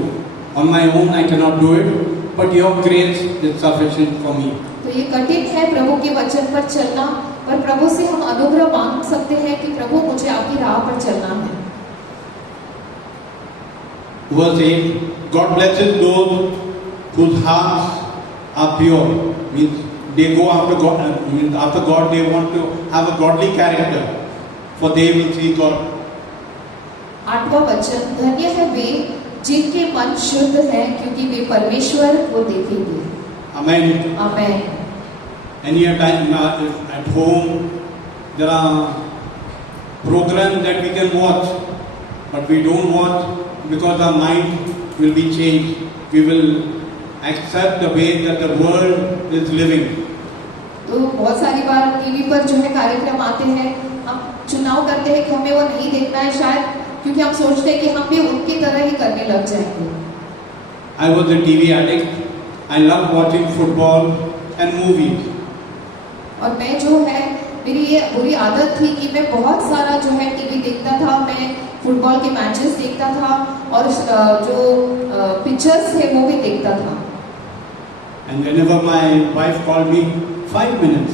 On my own I cannot do it, but your grace is sufficient for me. तो ये कठिन है प्रभु के वचन पर चलना, पर प्रभु से हम अनुग्रह मांग सकते हैं कि प्रभु मुझे आपकी राह पर चलना है। Verse 8, God blesses those whose hearts are pure. Means they go after God. After God, they want to have a godly character, for they will see God. 8वां वचन, धन्य है वे जिनके मन शुद्ध है क्योंकि वे परमेश्वर को देखेंगे। Amen. Amen. Any time at home, there are programs that we can watch, but we don't watch because our mind will be changed. We will accept the way that the world is living. तो बहुत सारी बार TV पर जो है कार्यक्रम आते हैं, हम चुनाव करते हैं कि हमें वो नहीं देखना है, शायद क्योंकि हम सोचते हैं कि हम भी उनकी तरह ही करने लग जाएंगे। I was a TV addict. I loved watching football and movies. और मैं जो है मेरी ये बुरी आदत थी कि मैं बहुत सारा जो है टीवी देखता था, मैं फुटबॉल के मैचेस देखता था और जो पिक्चर्स थे वो भी देखता था। And whenever my wife called me, 5 minutes.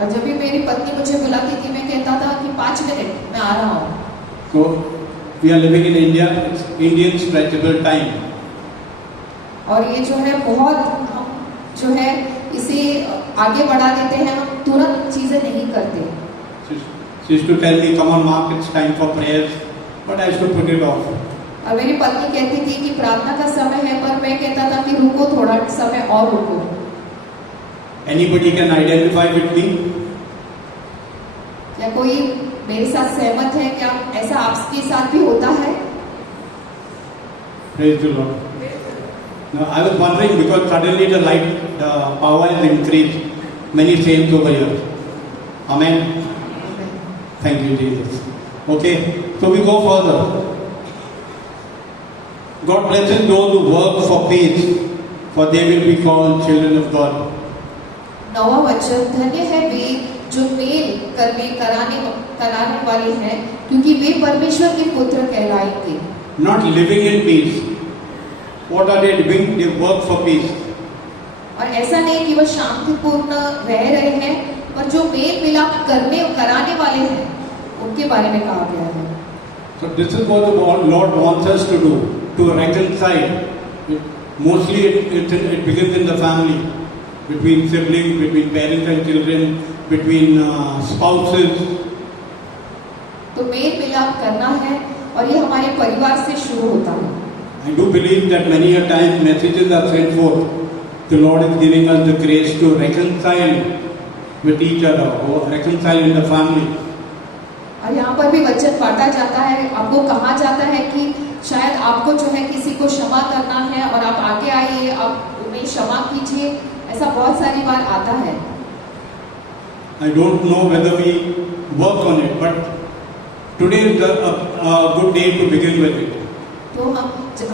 और जब भी मेरी पत्नी मुझे बुलाती थी, मैं कहता था कि 5 मिनट मैं आ रहा हूँ। So we are living in India. It's Indian stretchable time. और ये जो है बहुत हम जो है इसे आगे बढ़ा देते हैं, हम तुरंत चीजें नहीं करते। She used to tell me, come on Mark, it's time for prayers. But I used to put it off. और मेरी पत्नी कहती थी कि प्रार्थना का समय है, पर मैं कहता था कि रुको थोड़ा समय और रुको। Anybody can identify with me? क्या कोई मेरे साथ सहमत है? क्या ऐसा आपके साथ भी होता है? Praise the Lord. Now, I was wondering because suddenly the power is increased. Many saints over here. Amen. Thank you, Jesus. Okay, so we go further. God blesses those who work for peace, for they will be called children of God. 9वां वचन, धन्य है वे जो mail कराने वाले हैं क्योंकि वे परमेश्वर के पुत्र कहलाएंगे। Not living in peace. What are they doing? They work for peace. और ऐसा नहीं कि वह शांतिपूर्ण रह रहे हैं, पर जो मेल मिलाप कराने वाले हैं उनके बारे में कहा गया है। So this is what the Lord wants us to do, to reconcile. Mostly it begins in the family, between siblings, between parents and children, between spouses. तो मेल मिलाप करना है और ये हमारे परिवार से शुरू होता है। I do believe that many a time messages are sent forth. The Lord is giving us the grace to reconcile with each other or reconcile in the family. और यहाँ पर भी वचन बांटा जाता है, आपको कहा जाता है कि शायद आपको जो है किसी को क्षमा करना है और आप आगे आइए, आप उन्हें क्षमा कीजिए। ऐसा बहुत सारी बार आता है। I don't know whether we work on it, but Today is a good day to begin with it. तो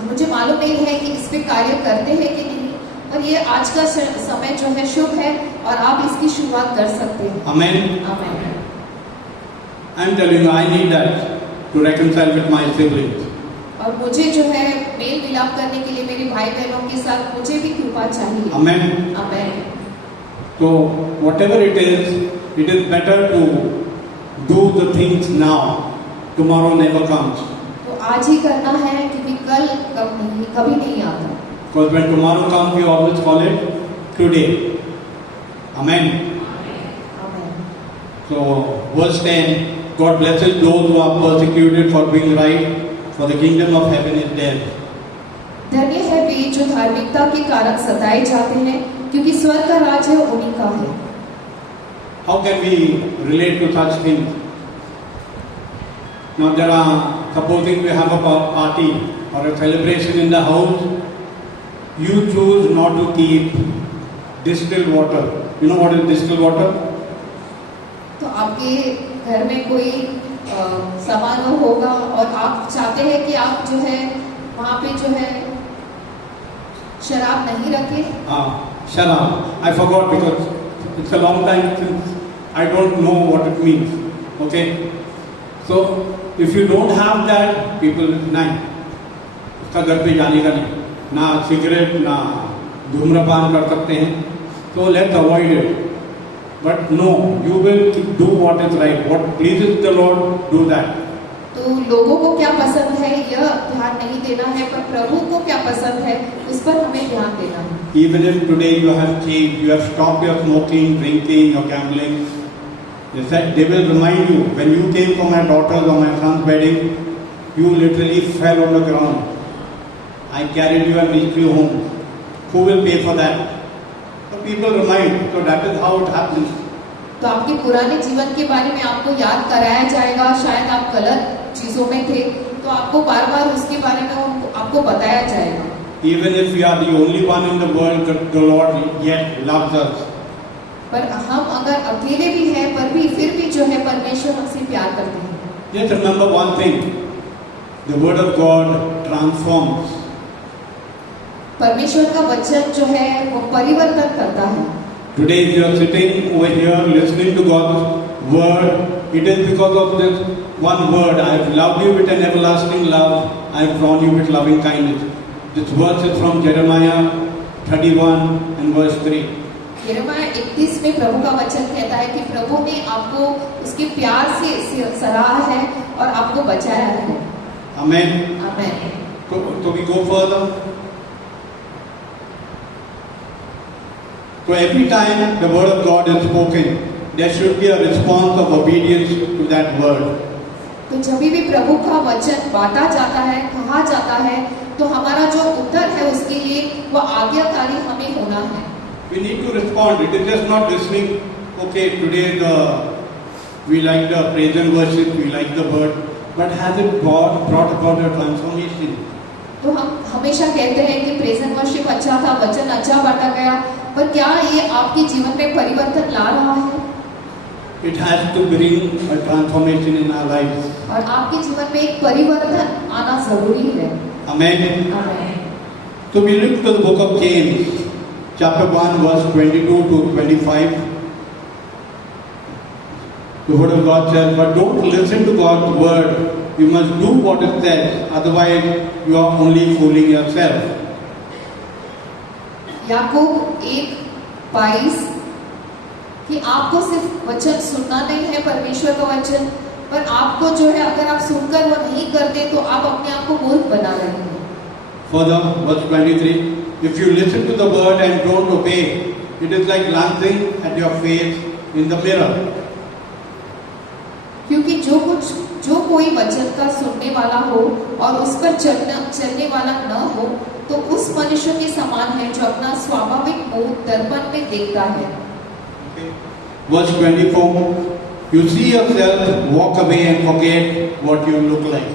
मुझे मालूम नहीं है कि इस पे कार्य करते हैं कि नहीं, पर ये आज का समय जो है शुभ है और आप इसकी शुरुआत कर सकते हैं। Amen. आमीन। I'm telling you, I need that to reconcile with my siblings. और मुझे जो है मेल मिलाप करने के लिए मेरे भाई बहनों के साथ मुझे भी कृपा चाहिए। Amen. आमीन। So whatever it is better to do the things now. Tomorrow never comes. तो आज ही करना है क्योंकि कल कभी नहीं आता। Because when tomorrow comes, we always call it today. Amen. आमीन। So verse 10, God blesses those who are persecuted for doing right, for the kingdom of heaven is theirs. धन्य है वे जो धार्मिकता के कारण सताए जाते हैं, क्योंकि स्वर्ग का राज्य उन्हीं का है। How can we relate to such things? Now supposing we have a party or a celebration in the house, you choose not to keep distilled water. You know what is distilled water? तो आपके घर में कोई समारोह होगा और आप चाहते हैं कि आप जो है वहाँ पे जो है शराब नहीं रखे। Sharab. I forgot because it's a long time since I don't know what it means. Okay? So if you don't have that, people नहीं, उसका घर पे जाने का नहीं, ना सिगरेट ना धूम्रपान कर सकते हैं, so let's avoid it. But no, you will do what is right. What pleases the Lord, do that. तो लोगों को क्या पसंद है यह ध्यान नहीं देना है, पर प्रभु को क्या पसंद है उस पर हमें ध्यान देना है। Even if today you have changed, you have stopped your smoking, drinking, your gambling, they will remind you, when you came for my daughter's or my son's wedding, you literally fell on the ground. I carried you and reached you home. Who will pay for that? So people remind, so that is how it happens. तो आपके पुराने जीवन के बारे में आपको याद कराया जाएगा, शायद आप गलत चीजों में थे, तो आपको बार बार उसके बारे में आपको बताया जाएगा। Even if we are the only one in the world, the Lord yet loves us. पर हम अगर अकेले भी हैं, पर भी फिर भी जो है परमेश्वर हमसे प्यार करते हैं। Just remember one thing, the word of God transforms. परमेश्वर का वचन जो है वो परिवर्तन करता है। Today if you are sitting over here listening to God's word, it is because of this one word. I have loved you with an everlasting love. I have drawn you with loving kindness. This verse is from Jeremiah 31 and verse 3. यिर्मयाह 31 में प्रभु का वचन कहता है कि प्रभु ने आपको उसके प्यार से सराहा है और आपको बचाया है। Amen. आमीन। So we go further. So every time the word of God is spoken, there should be a response of obedience to that word. तो जब भी प्रभु का वचन बांटा जाता है, कहा जाता है, तो हमारा जो उत्तर है उसके लिए वो आज्ञाकारी हमें होना है। We need to respond. It is just not listening. Okay, today we like the praise and worship, we like the word, but has it brought about a transformation? तो हम हमेशा कहते हैं कि प्रेज एंड वर्शिप अच्छा था, वचन अच्छा बांटा गया, पर क्या ये आपके जीवन में परिवर्तन ला रहा है? It has to bring a transformation in our lives. और आपके जीवन में एक परिवर्तन आना जरूरी है। Amen. आमीन। So we look to the book of James, chapter 1, verse 22 to 25. The word of God says, but don't listen to God's word. You must do what it says, otherwise you are only fooling yourself. याकूब 1:22 कि आपको सिर्फ वचन सुनना नहीं है परमेश्वर का वचन, पर आपको जो है अगर आप सुनकर वो नहीं करते तो आप अपने आप को मूर्ख बना रहे हैं। Further, verse 23, if you listen to the word and don't obey, it is like glancing at your face in the mirror. क्योंकि जो कोई वचन का सुनने वाला हो और उस पर चलने वाला न हो, तो उस मनुष्य के समान है जो अपना स्वाभाविक मुंह दर्पण में देखता है। Verse 24, you see yourself, walk away and forget what you look like.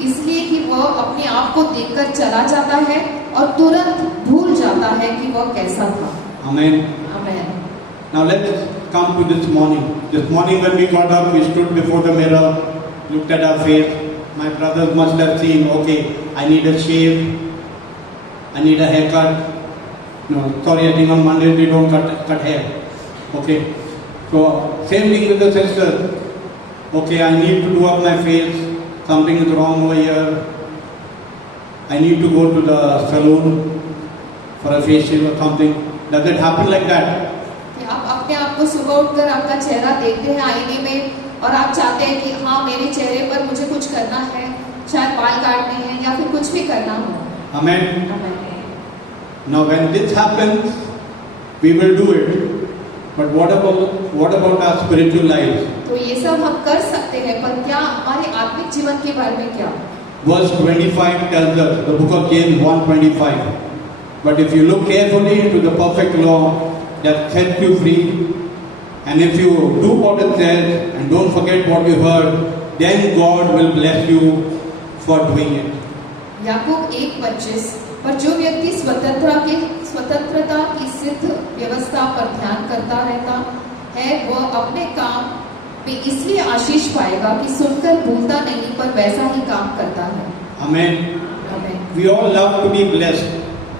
इसलिए कि वह अपने आप को देखकर चला जाता है और तुरंत भूल जाता है कि वह कैसा था। Amen. आमीन। Now let's come to this morning. This morning when we got up, we stood before the mirror. looked at our face. My brothers must have seen, okay, I need a shave, I need a haircut. No, sorry, I think on Mondays we don't cut hair. Okay. So, same thing with the sisters. Okay, I need to do up my face, something is wrong over here. I need to go to the salon for a facial or something. Does it happen like that? कि आप अपने आप को सुबह उठकर आपका चेहरा देखते हैं आईने में और आप चाहते हैं कि हाँ मेरे चेहरे पर मुझे कुछ करना है, शायद बाल काटने हैं या फिर कुछ भी करना हो। Amen. Now when this happens, we will do it. But what about our spiritual lives? तो ये सब हम कर सकते हैं, पर क्या हमारे आत्मिक जीवन के बारे में क्या? Verse 25 tells us, the book of James 1:25. But if you look carefully into the perfect law that sets you free, and if you do what it says and don't forget what you heard, then God will bless you for doing it. याकूब 1:25 पर जो व्यक्ति स्वतंत्रता की सिद्ध व्यवस्था पर ध्यान करता रहता है वह अपने काम में इसलिए आशीष पाएगा कि सुनकर भूलता नहीं पर वैसा ही काम करता है। Amen. Amen. We all love to be blessed.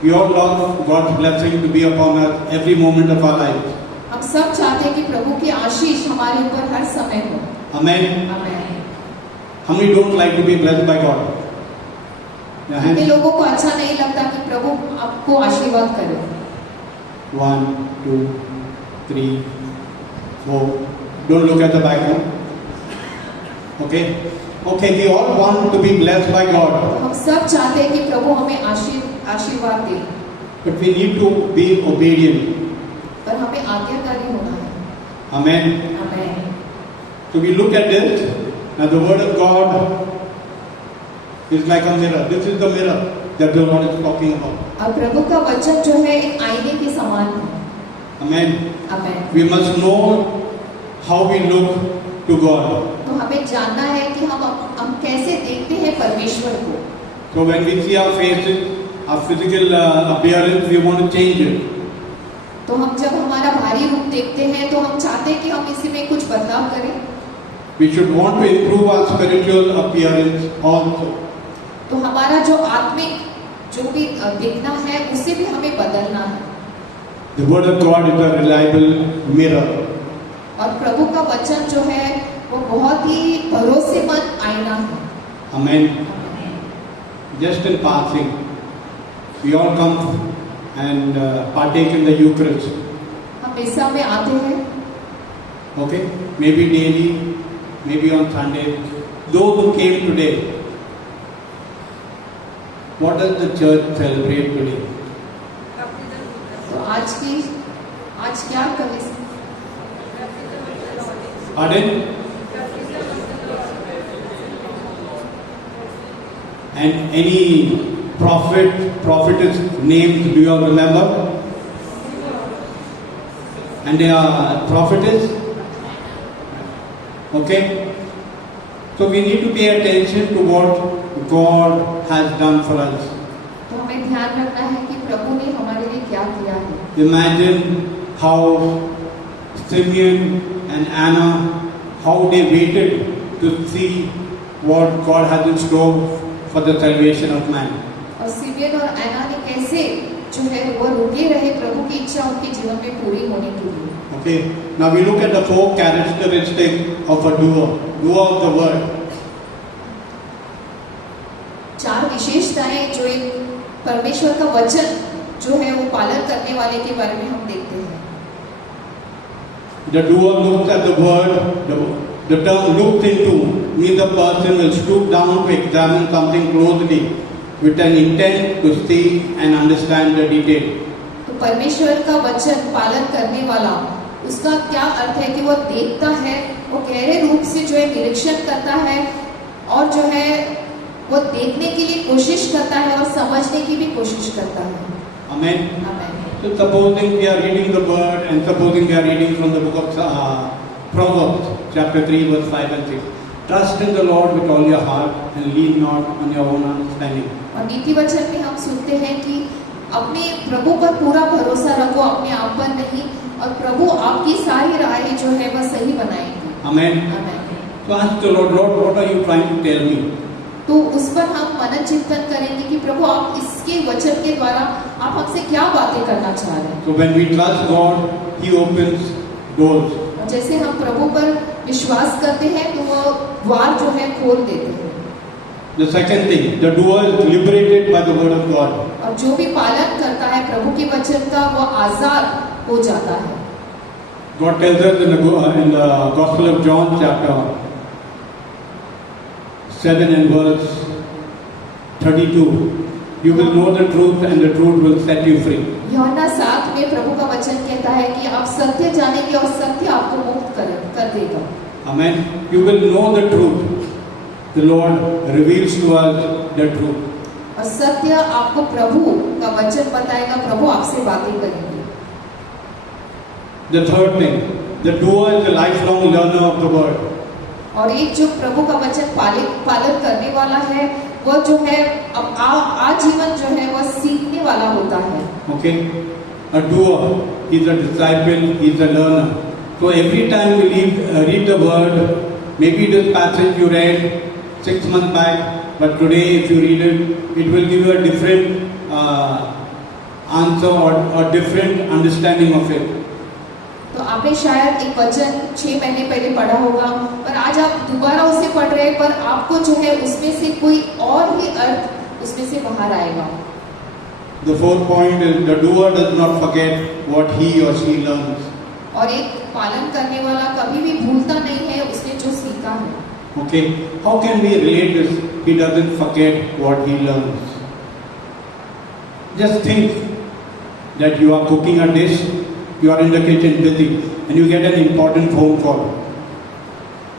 We all love God's blessing to be upon us every moment of our lives. हम सब चाहते हैं कि प्रभु की आशीष हमारे ऊपर हर समय हो। Amen. Amen. How many don't like to be blessed by God? कितने लोगों को अच्छा नहीं लगता कि प्रभु आपको आशीर्वाद करे? 1, 2, 3, 4. Don't look at the background. Okay? Okay, we all want to be blessed by God. हम सब चाहते हैं कि प्रभु हमें आशीर्वाद दे, But we need to be obedient. पर हमें आज्ञाकारी होना है। Amen. Amen. So we look at this. Now the word of God is like a mirror. This is the mirror that the Lord is talking about. और प्रभु का वचन जो है एक आईने के समान है। Amen. Amen. We must know how we look to God. तो हमें जानना है कि हम कैसे देखते हैं परमेश्वर को। So when we see our faces, our physical appearance, we want to change it. तो हम जब हमारा भारी रूप देखते हैं तो हम चाहते हैं कि हम इसी में कुछ बदलाव करें। We should want to improve our spiritual appearance also. तो हमारा जो आत्मिक जो भी देखना है उसे भी हमें बदलना है। The word of God is a reliable mirror. और प्रभु का वचन जो है वो बहुत ही भरोसेमंद आईना है। Amen. Just in passing, we all come and partake in the Eucharist. हम मिसा में आते हैं, Okay? Maybe daily, maybe on Sunday. Those who came today, what does the church celebrate today? तो आज क्या करें? Pardon? And any prophetess names do you all remember? And they are prophetess? Okay? So we need to pay attention to what God has done for us. तो हमें ध्यान रखना है कि प्रभु ने हमारे लिए क्या किया है। Imagine how Simeon and Anna, how they waited to see what God has in store for the salvation of man. और सिमियन और ऐना ने कैसे जो है वो रुके रहे प्रभु की इच्छा उनके जीवन में पूरी होने के लिए। Okay, now we look at the 4 characteristics of a doer of the word. 4 विशेषताएं जो एक परमेश्वर का वचन जो है वो पालन करने वाले के बारे में हम देखते हैं। The doer looks at the word, the term looked into means the person will stoop down to examine something closely with an intent to see and understand the detail. तो परमेश्वर का वचन पालन करने वाला उसका क्या अर्थ है कि वो देखता है, वो गहरे रूप से जो है निरीक्षण करता है और जो है वो देखने के लिए कोशिश करता है और समझने की भी कोशिश करता है। Amen. Amen. So supposing we are reading the word and supposing we are reading from the book of Proverbs chapter 3 verse 5 and 6. Trust in the Lord with all your heart and lean not on your own understanding. और नीति वचन में हम सुनते हैं कि अपने प्रभु पर पूरा भरोसा रखो, अपने आप पर नहीं, और प्रभु आपकी सारी राहें जो है वह सही बनाएंगे। Amen. Amen. So ask the Lord, Lord, what are you trying to tell me? तो उस पर हम मनन चिंतन करेंगे कि प्रभु आप इसके वचन के द्वारा आप हमसे क्या बातें करना चाह रहे हैं। So when we trust God, He opens doors. और जैसे हम प्रभु पर विश्वास करते हैं तो वो द्वार जो है खोल देते हैं। The second thing, the doer is liberated by the word of God. और जो भी पालन करता है प्रभु के वचन का वो आजाद हो जाता है। God tells us in the Gospel of John chapter 7 and verse 32, you will know the truth and the truth will set you free. यूहन्ना 7 में प्रभु का वचन कहता है कि आप सत्य जानेंगे और सत्य आपको मुक्त कर देगा। Amen. You will know the truth. The Lord reveals to us the truth. और सत्य आपको प्रभु का वचन बताएगा, प्रभु आपसे बातें करेंगे। The third thing, the doer is a lifelong learner of the word. और एक जो प्रभु का वचन पालन करने वाला है वो जो है आजीवन जो है वह सीखने वाला होता है। Okay, a doer is a disciple, he is a learner. So every time we read the word, maybe this passage you read 6 months back, but today if you read it, it will give you a different answer or different understanding of it. तो आपने शायद एक वचन 6 महीने पहले पढ़ा होगा, पर आज आप दोबारा उसे पढ़ रहे हैं, पर आपको जो है उसमें से कोई और ही अर्थ उसमें से बाहर आएगा। The fourth point is the doer does not forget what he or she learns. और एक पालन करने वाला कभी भी भूलता नहीं है उसने जो सीखा है। Okay, how can we relate this? He doesn't forget what he learns. Just think that you are cooking a dish, you are in the kitchen busy, and you get an important phone call.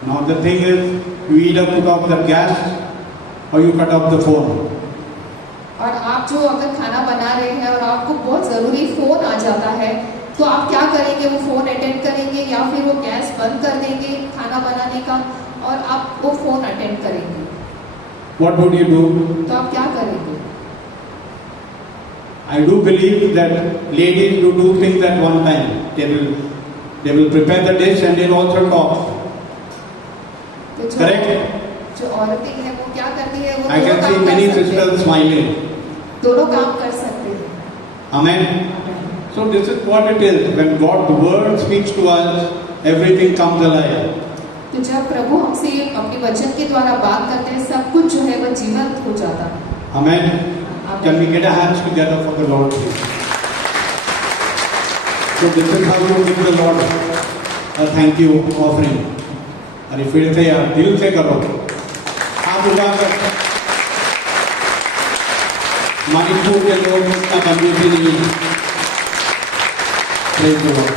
Now the thing is, you either put off the gas or you cut off the phone. और आप जो अगर खाना बना रहे हैं और आपको बहुत ज़रूरी फ़ोन आ जाता है तो आप क्या करेंगे? वो फ़ोन अटेंड करेंगे या फिर वो गैस बंद कर देंगे खाना बनाने का और आप वो फ़ोन अटेंड करेंगे। What would you do? तो आप क्या करेंगे? I do believe that ladies do things at one time. They will prepare the dish and they'll also talk. तो Correct? जो औरतें हैं वो क्या करती है? वो I दोनों can see काम many कर सकते हैं। sisters smiling. दोनों काम कर सकते हैं। Amen. So this is what it is. When God's word speaks to us, everything comes alive. तो जब प्रभु हमसे अपने वचन के द्वारा बात करते हैं सब कुछ जो है वह जीवंत हो जाता है। Amen. Can we get our hands together for the Lord, please? So this is how you give the Lord a thank you offering. अरे फिर से यार दिल से करो। आप उठाकर मणिपुर के लोग इतना कंजूसी नहीं है। Praise the Lord.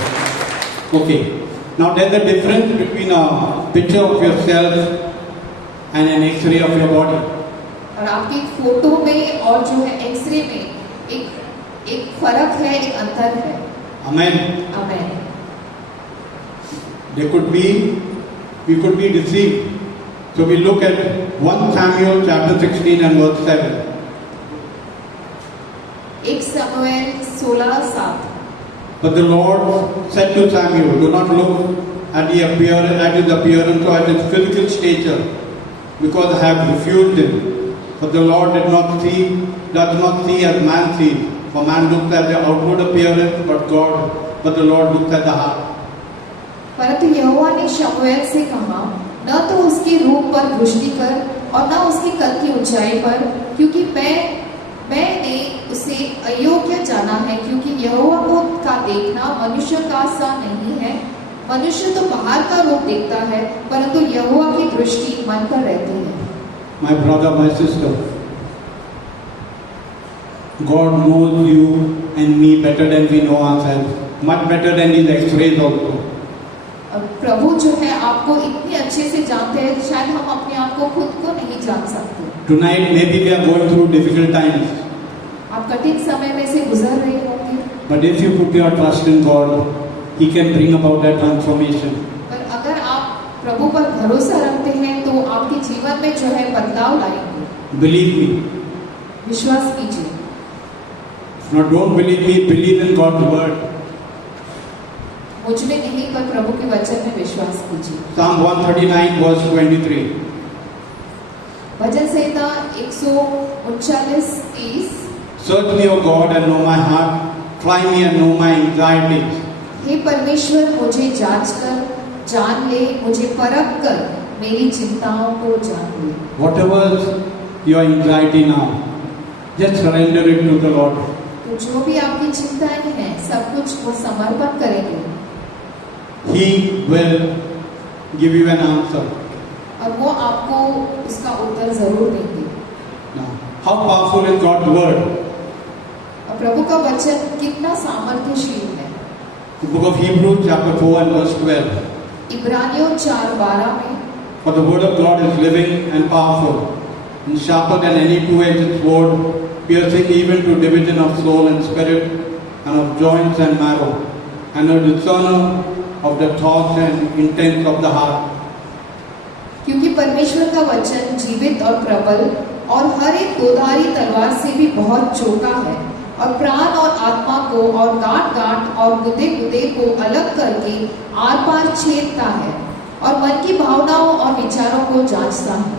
Okay. Now there's a difference between a picture of yourself and an X-ray of your body. और आपकी फोटो में और जो है एक्सरे में एक फर्क है, एक अंतर है। Amen. Amen. We could be deceived. So we look at 1 Samuel chapter 16 and verse 7. 1 शमूएल 16:7। But the Lord said to Samuel, do not look at his appearance or at his physical stature, because I have refused him. For the Lord does not see as man sees. For man looks at the outward appearance, but the Lord looks at the heart. परंतु यहोवा ने शमूएल से कहा, न तो उसके रूप पर दृष्टि कर और न उसके कद की ऊंचाई पर, क्योंकि मैंने उसे अयोग्य जाना है। क्योंकि यहोवा को का देखना मनुष्य का सा नहीं है। मनुष्य तो बाहर का रूप देखता है, परंतु यहोवा की दृष्टि मन पर रहती है। My brother, my sister, God knows you and me better than we know ourselves, much better than His X-rays also. प्रभु जो है आपको इतने अच्छे से जानते हैं, शायद हम अपने आप को खुद को नहीं जान सकते। Tonight maybe we are going through difficult times. आप कठिन समय में से गुजर रहे होंगे। But if you put your trust in God, He can bring about that transformation. पर अगर आप प्रभु पर भरोसा रखते हैं तो आपके जीवन में जो है बदलाव लाएंगे। Believe me. विश्वास कीजिए। Now don't believe me, believe in God's word. मुझ में नहीं पर प्रभु के वचन में विश्वास कीजिए। Psalm 139 verse 23. Bhajan Samhita 139:30। Search me, O God, and know my heart. Try me and know my anxieties. हे परमेश्वर, मुझे जांच कर जान ले, मुझे परख कर मेरी चिंताओं को जान ले। Whatever your anxiety now, just surrender it to the Lord. तो जो भी आपकी चिंताएं हैं, सब कुछ वो समर्पण करेंगे He will give you an answer. और वो आपको उसका उत्तर जरूर देंगे। Now, how powerful is God's word? और प्रभु का वचन कितना सामर्थ्यशील है। The book of Hebrews chapter 4 and verse 12. इब्रानियों 4:12 में, For the word of God is living and powerful, and sharper than any two-edged sword, piercing even to division of soul and spirit, and of joints and marrow, and a discerner of the thoughts and intents of the heart. क्योंकि परमेश्वर का वचन जीवित और प्रबल और हर एक दोधारी तलवार से भी बहुत चौका है और प्राण और आत्मा को और गांठ और गुदे को अलग करके आर पार छेदता है और मन की भावनाओं और विचारों को जांचता है।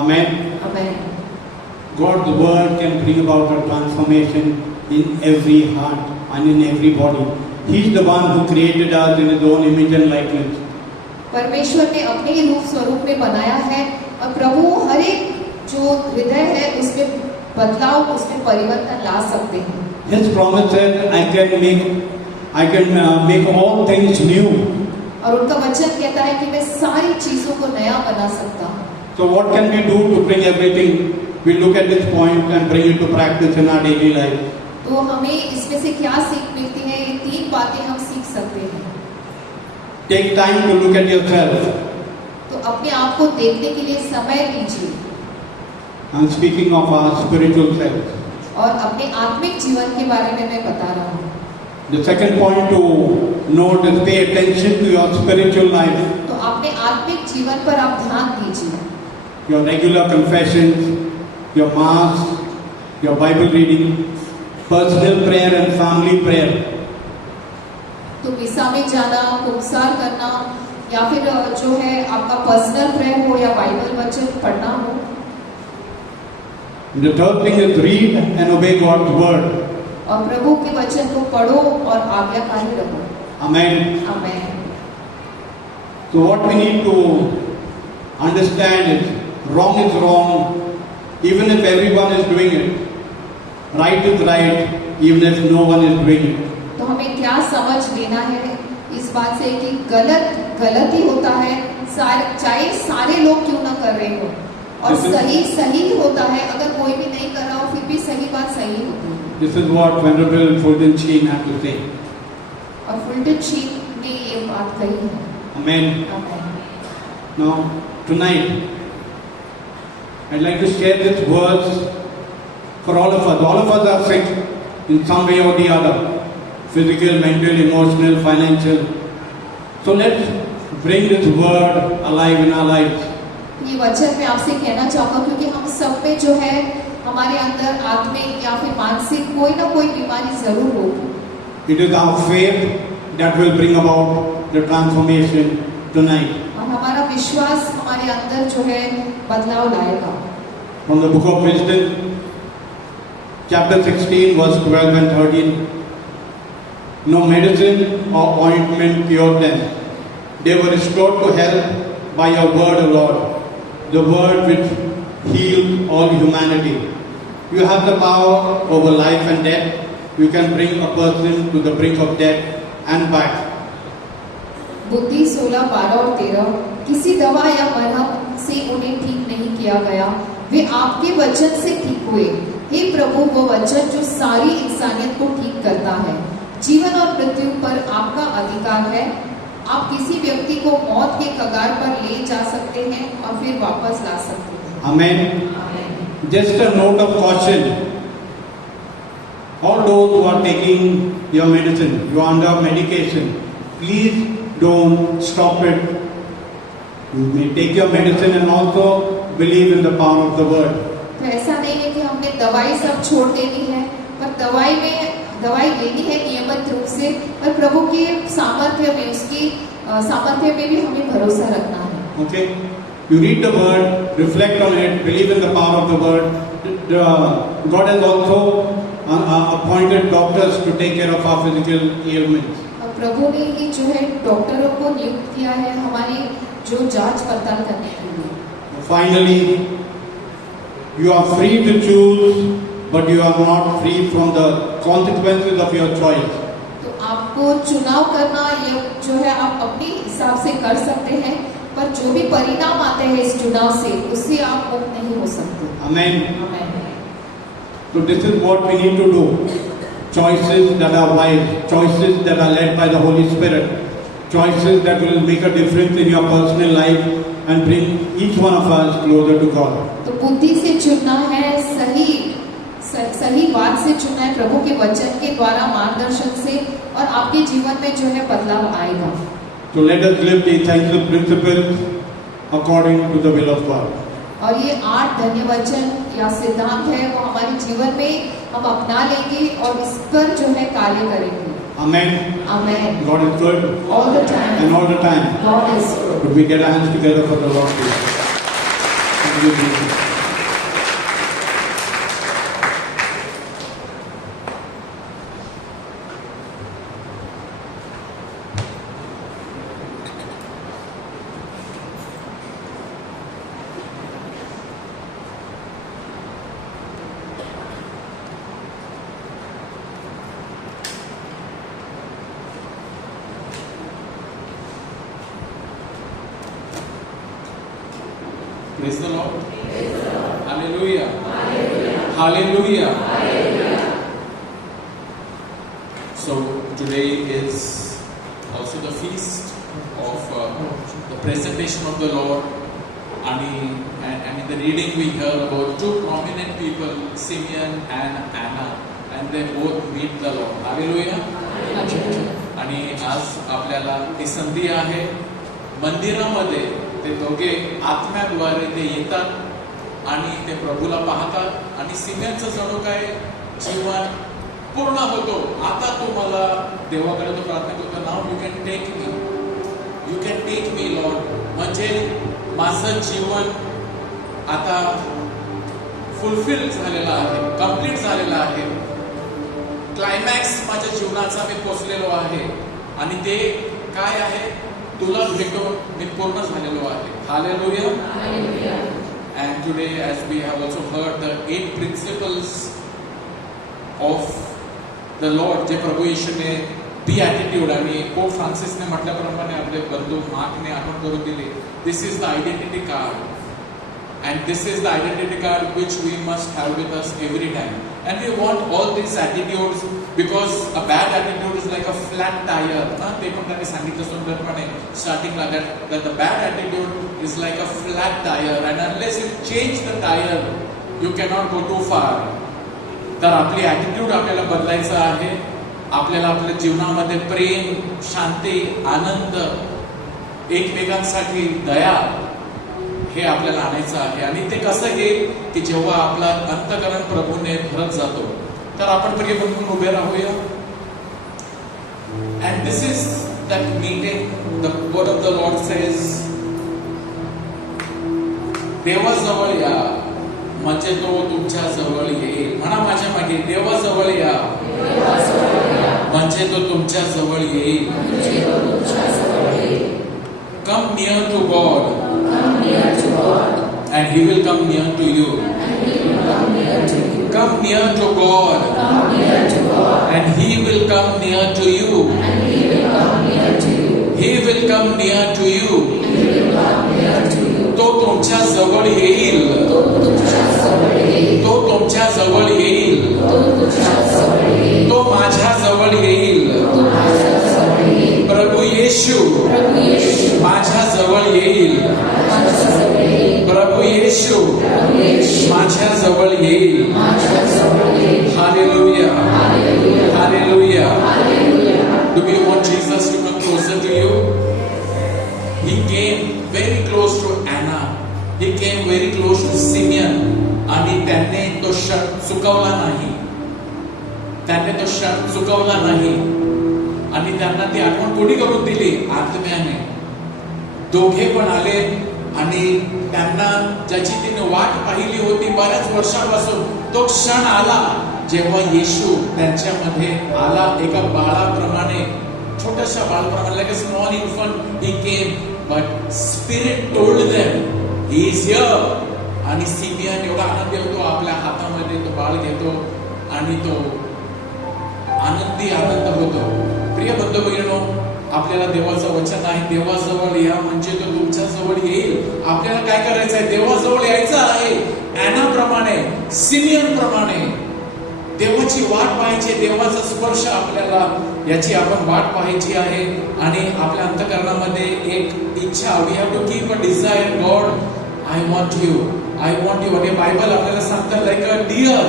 Amen. Amen. God's word can bring about a transformation in every heart and in every body. He is the one who created us in His own image and likeness. परमेश्वर ने अपने ही रूप स्वरूप में बनाया है और प्रभु हर एक जो हृदय है उसमें बदलाव, उसमें परिवर्तन ला सकते हैं। His promise said, I can make all things new. और उनका वचन कहता है कि मैं सारी चीजों को नया बना सकता हूँ। So what can we do to bring everything? We look at this point and bring it to practice in our daily life. तो हमें इसमें से क्या सीख मिलती है? ये 3 बातें हम सीख सकते हैं। Take time to look at yourself. तो अपने आप को देखने के लिए समय दीजिए I'm speaking of our spiritual self. और अपने आत्मिक जीवन के बारे में मैं बता रहा हूँ। The second point to note is pay attention to your spiritual life. तो अपने आत्मिक जीवन पर आप ध्यान दीजिए। Your regular confessions, your mass, your Bible reading, personal prayer and family prayer. तो मिसा में जाना, कुंसार करना या फिर जो है आपका पर्सनल प्रेयर हो या बाइबल वचन पढ़ना हो। The third thing is read and obey God's word. और प्रभु के वचन को पढ़ो और आज्ञाकारी रहो। Amen. Amen. So what we need to understand is wrong is wrong, even if everyone is doing it. Right is right, even if no one is doing it. तो हमें क्या समझ लेना है इस बात से कि गलत ही होता है, चाहे सारे लोग क्यों ना कर रहे हो, और सही होता है अगर कोई भी नहीं कर रहा हो फिर भी सही बात सही होती है। This is what Venerable Fulton Sheen had to say. और फुल्टन शीन ने ये बात कही है। Amen. Amen. Now, tonight, I'd like to share this verse for all of us. All of us are sick in some way or the other. Physical, mental, emotional, financial. So let's bring this word alive in our lives. ये वचन मैं आपसे कहना चाहूँगा क्योंकि हम सब में जो है हमारे अंदर आत्मिक या फिर मानसिक कोई ना कोई बीमारी जरूर होगी। It is our faith that will bring about the transformation tonight. और हमारा विश्वास हमारे अंदर जो है बदलाव लाएगा। From the book of Wisdom, chapter 16, verse 12 and 13. No medicine or ointment cured them. They were restored to health by your word, O Lord, the word which heals all humanity. You have the power over life and death. You can bring a person to the brink of death and back. बुद्धि 16, 12 और 13। किसी दवा या मरहम से उन्हें ठीक नहीं किया गया, वे आपके वचन से ठीक हुए। हे प्रभु, वो वचन जो सारी इंसानियत को ठीक करता है। जीवन और मृत्यु पर आपका अधिकार है। आप किसी व्यक्ति को मौत के कगार पर ले जा सकते हैं और फिर वापस ला सकते हैं। Amen. आमीन। Just a note of caution. All those who are taking your medicine, you are under medication, please don't stop it. You may take your medicine and also believe in the power of the word. तो ऐसा नहीं है कि हमने दवाई सब छोड़ देनी है, पर दवाई में दवाई लेनी है नियमित रूप से, पर प्रभु के सामर्थ्य में, उसकी सामर्थ्य में भी हमें भरोसा रखना है. Okay? You read the word, reflect on it, believe in the power of the word. God has also appointed doctors to take care of our physical ailments. प्रभु ने ये जो है डॉक्टरों को नियुक्त किया है हमारी जो जांच पड़ताल करने के लिए. Finally, you are free to choose, but you are not free from the consequences of your choice. तो आपको चुनाव करना ये जो है आप अपने हिसाब से कर सकते हैं, पर जो भी परिणाम आते हैं इस चुनाव से, उससे आप मुक्त नहीं हो सकते. Amen. आमीन. So this is what we need to do. Choices that are wise, choices that are led by the Holy Spirit, choices that will make a difference in your personal life and bring each one of us closer to God. तो बुद्धि से चुनना है, सही बात से चुनना है, प्रभु के वचन के द्वारा मार्गदर्शन से, और आपके जीवन में जो है बदलाव आएगा. So let us live the essential principles according to the will of God. और ये 8 धन्य वचन या सिद्धांत है वो हमारे जीवन में हम अपना लेंगे और इस पर जो है कार्य करेंगे. Amen. Amen. God is good All the time. and all the time. God is good. Could we get our hands together for the Lord, please? Thank you, Jesus. Praise the Lord. Hallelujah. Hallelujah. So today is also the feast of the presentation of the Lord. And in the reading we heard about 2 prominent people, Simeon and Anna, and they both meet the Lord. Hallelujah. आणि आज आपल्याला ही संधी आहे मंदिरामध्ये ते दोघे आत्म्याद्वारे ते येतात आणि ते प्रभूला पाहतात आणि सिमेनचं जणू काय जीवन पूर्ण होतो. आता तो मला देवाकडे तो प्रार्थना करतो, now you can take me Lord. म्हणजे माझं जीवन आता फुलफिल झालेलं आहे, कंप्लीट झालेलं आहे, क्लायमॅक्स माझ्या जीवनाचा मी पोचलेलो आहे आणि ते काय आहे, तुला भेटून मी पूर्ण झालेलो आहे. Hallelujah. And today, as we have also heard the 8 principles of the Lord, जे प्रभू येशूने beatitude आणि पोप फ्रान्सिसने म्हटल्याप्रमाणे आपले बंधू मार्कने आठवण करून दिली, this is the identity card. And this is the identity card which we must have with us every time. And we want all these attitudes, because a bad attitude is like a flat tire. ते पण त्यांनी सांगितलं सुंदरपणे स्टार्टिंगला that the bad attitude is like a flat tire, and unless you change the tire, you cannot go too far. तर आपली attitude आपल्याला बदलायचं आहे. आपल्याला आपल्या जीवनामध्ये प्रेम, शांती, आनंद, एकमेकांसाठी दया हे आपल्याला आणायचं आहे. आणि ते कसं येईल की जेव्हा आपला अंतःकरण प्रभूने भरत जातो. तर आपण प्रिय बंधूंनो उभे राहूया. And this is that meeting. The word of the Lord says, देवाजवळ या म्हणजे तो तुमच्या जवळ येईल. म्हणा माझ्या मागे, देवाजवळ या म्हणजे तो तुमच्या जवळ येईल. Come near to God. And He will come near to you. Come near to God. And He will come near to you. He will come near to you. तो तुमच्या जवळ येईल. तो तुमच्या जवळ येईल. तो माझ्या जवळ येईल. प्रभू येशू माझ्या जवळ येईल. प्रभू येशू माझ्या जवळ येईल. Hallelujah. Hallelujah. Do you want Jesus to come closer to you? He came very close to Anna. He came very close to Simeon. आणि त्यांनी तो क्षण चुकवला नाही. त्याने तो क्षण चुकवला नाही आणि त्यांना ती आठवण कोणी करून दिली? आत्म्याने. दोघे पण आले आणि त्यांना ज्याची तिने वाट पाहिली होती बऱ्याच वर्षापासून तो क्षण आला जेव्हा येशू त्यांच्यामध्ये आला. एका बाळाप्रमाणे, छोट्याशा बाळाप्रमाणे, like a small infant he came, but spirit told them he is here. आणि सिमियन एवढा आनंदी होतो, आपल्या हातामध्ये तो बाळ घेतो आणि तो आनंदी आनंद होतो. प्रिय बंधू भगिनींनो, आपल्याला देवाचं वचन आहे, देवाजवळ या म्हणजे तो तुमच्या जवळ येईल. आपल्याला काय करायचं आहे? देवाजवळ यायचं आहे. ॲनाप्रमाणे, सिमियन प्रमाणे देवाची वाट पाहायची, देवाचा स्पर्श आपल्याला, याची आपण वाट पाहायची आहे. आणि आपल्या अंतःकरणामध्ये एक इच्छा, we have to keep a desire, God I want you, I want you. आणि बायबल आपल्याला सांगतं, लाईक अ डिअर,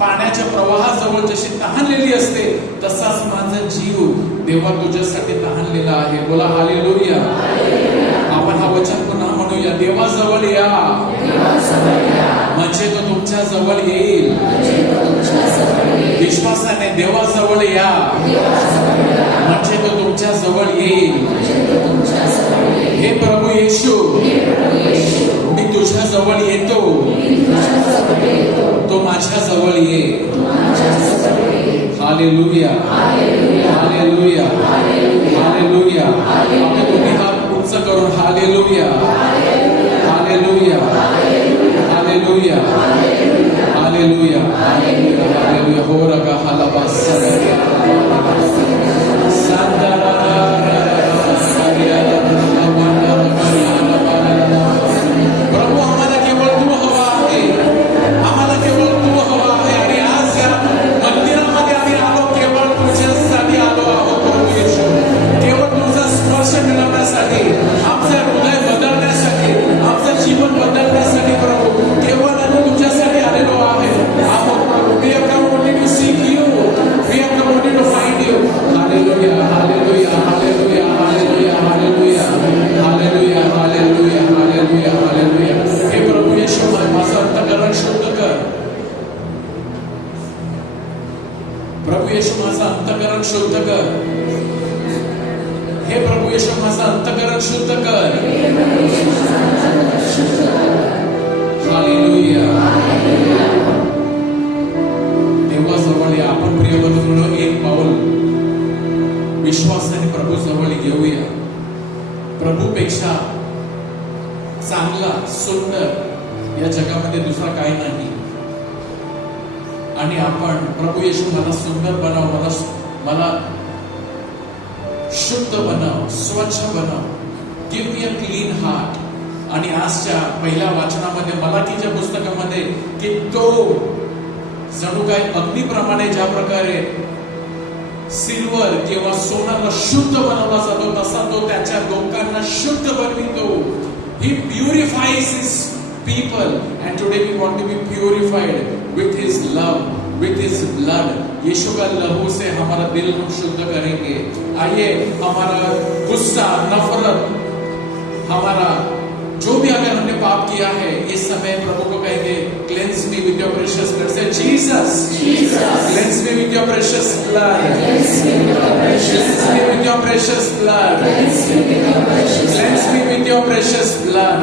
पाण्याच्या प्रवाहाजवळ जशी तहानलेली असते तसाच माझा जीव देवा तुझ्यासाठी तहानलेला आहे. बोला हालेलुया. आपण हा वचन पुन्हा म्हणूया, देवाजवळ या म्हणजे तो तुमच्या जवळ येईल. विश्वासाने देवाजवळ या म्हणजे तो तुमच्या जवळ येईल. हे प्रभू येशू, मी तुझ्या जवळ येतो, तो माझ्या जवळ ये. Hallelujah, hallelujah, hallelujah. आपण दोन्ही हात उंच करून hallelujah, hallelujah, hallelujah, hallelujah, hallelujah. हो रगा हालाबास प्रभू, आम्हाला केवळ तू हवा आहे, आम्हाला केवळ तू हवा आहे. आणि आज या मंदिरामध्ये आम्ही आलो, केवळ तुझ्यासाठी आलो आहोत प्रभू येशू. केवळ तुझा स्पर्श मिळवण्यासाठी, आमचं हृदय बदलण्यासाठी, आमचं जीवन बदलण्यासाठी प्रभू, केवळ आम्ही तुझ्यासाठी आलेलो आहोत प्रभू. We have come only to seek you. We have come only to find you. Hallelujah, hallelujah, hallelujah, hallelujah, hallelujah, hallelujah, hallelujah, hallelujah, hallelujah. हे प्रभू येशू, माझं अंतःकरण शुद्ध कर. प्रभू येशू, माझं अंतःकरण शुद्ध कर. हे प्रभू येशू, माझं अंतःकरण शुद्ध कर. हालेलुया. देवाजवळ या. आपण प्रिय बंधूंनो, एक पाऊल विश्वासाने प्रभू जवळ घेऊया. प्रभूपेक्षा चांगला, सुंदर या जगामध्ये दुसरा काही नाही. आणि आपण प्रभू येशू, मला सुंदर बनव, मला शुद्ध बनव, स्वच्छ बनव. Give me a clean heart. आणि आजच्या पहिल्या वाचनामध्ये मलाकीच्या पुस्तकामध्ये की तो जणू काय अग्निप्रमाणे ज्या प्रकारे सिल्वर किंवा सोन्याला शुद्ध बनवला जातो तसा तो त्याच्या लोकांना शुद्ध बनवितो. He purifies his people and today we want to be purified with his love, with his blood. यीशु का लहू से हमारा दिल हम शुद्ध करेंगे. आइए, हमारा गुस्सा, नफरत, हमारा जो भी अगर हमने पाप किया है, इस समय प्रभु को कहेंगे, cleanse me with your precious blood. Say Jesus, cleanse me with your precious blood, cleanse me with your precious blood, cleanse me with your precious blood.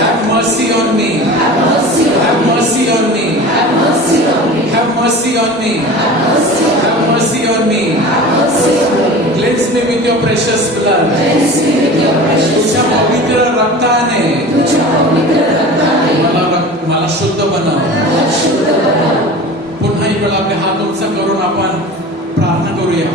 Have mercy on me, have mercy on me, have mercy on me, have mercy on me. Cleanse me with your precious blood. तुझ्या पवित्र रक्ताने मला शुद्ध बनव. पुन्हा एक वेळा आपले हात उंच करून आपण प्रार्थना करूया.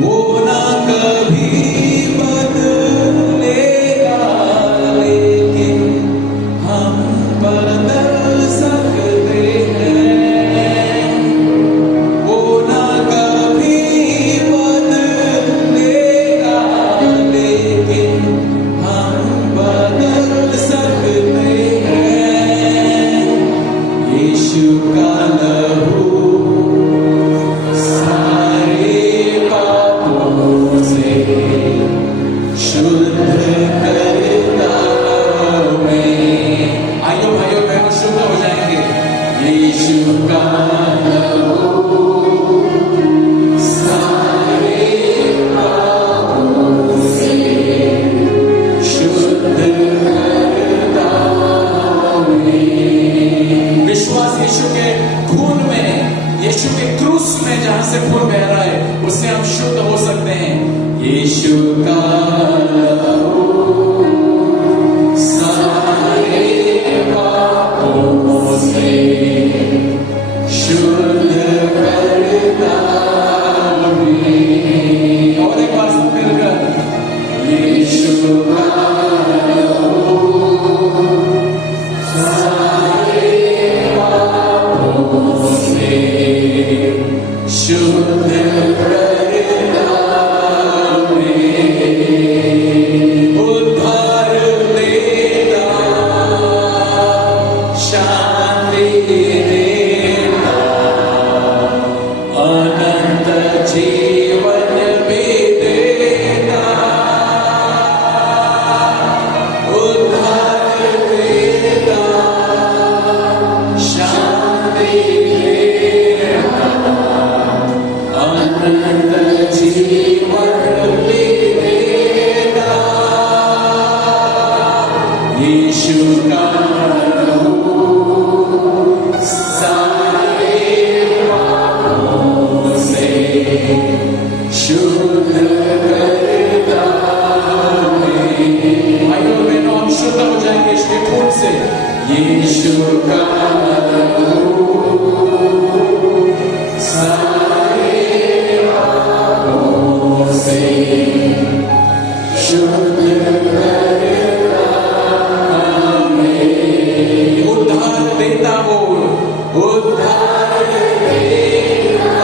वो ना कभी बदलेगा, लेकिन हम बदल सकते हैं। वो ना कभी बदलेगा, लेकिन हम बदल सकते हैं। यीशु का लहू सारे पापों से शुद्ध करता हमें। आइयो भाइयों बहनों, शुद्ध हो जाएंगे। यीशु का लहू सारे पापों से शुद्ध करता हमें। विश्वास यीशु के खून में, यीशु के क्रूस में जहां से खून बह रहा है, उससे हम शुद्ध हो सकते हैं। यीशु का लहू सारे पापों से शुद्ध करता हमें। और एक बार सब मिलकर, यीशु का लहू सारे पापों से शुद्ध करता हमें। उद्धार देता, शांति देता, अनंत जीवन भी देता। उद्धार देता, शांति देता, अनंत जीवन भी देता। यीशु का लहू सारे पापों से शुद्ध करता हमें। भाइयों बहनों, हम शुद्ध हो जाएंगे इसके खून से। यीशु का लहू सारे पापों से शुद्ध करता हमें। उद्धार देता वो, उद्धार देता,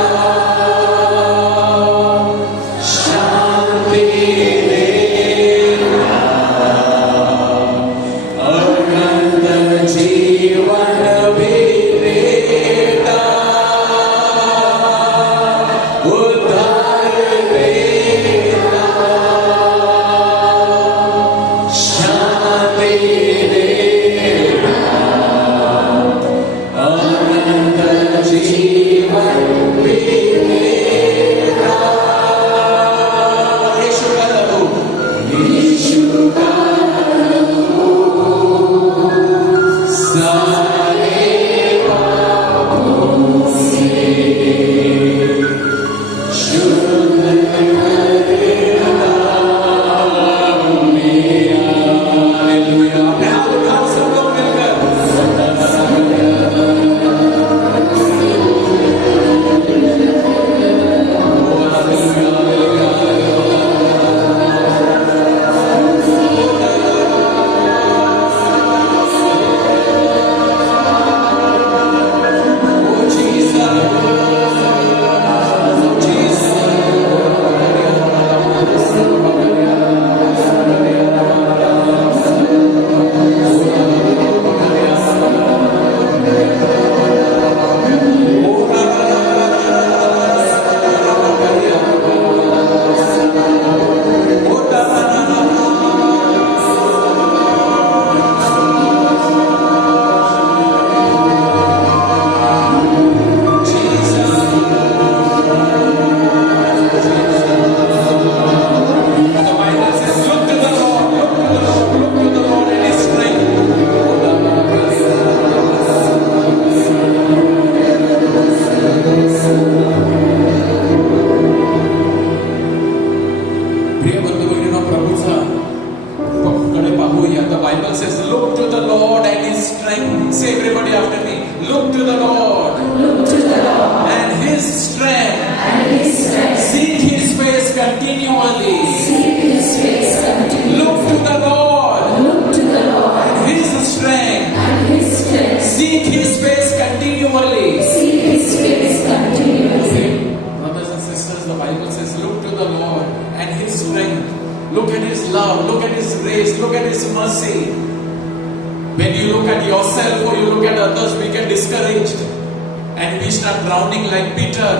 शांति देता, अनंत जीवन भी देता। उद्धार देता, शांति देता, अनंत जीवन भी देता। यीशु का लहू, यीशु का लहू सारे पापों से शुद्ध करता हमें। हालेलुया। अपने हाथ उठाओ सब लोग मिलकर। Seek His face continually. Seek His face continually. Look to the Lord Look to the Lord and His strength. and His strength. Seek His face continually. Seek His face continually. Brothers and sisters, the Bible says, look to the Lord and His strength. Look at His love. Look at His grace. Look at His mercy. When you look at yourself or you look at others, we get discouraged and we start drowning like Peter.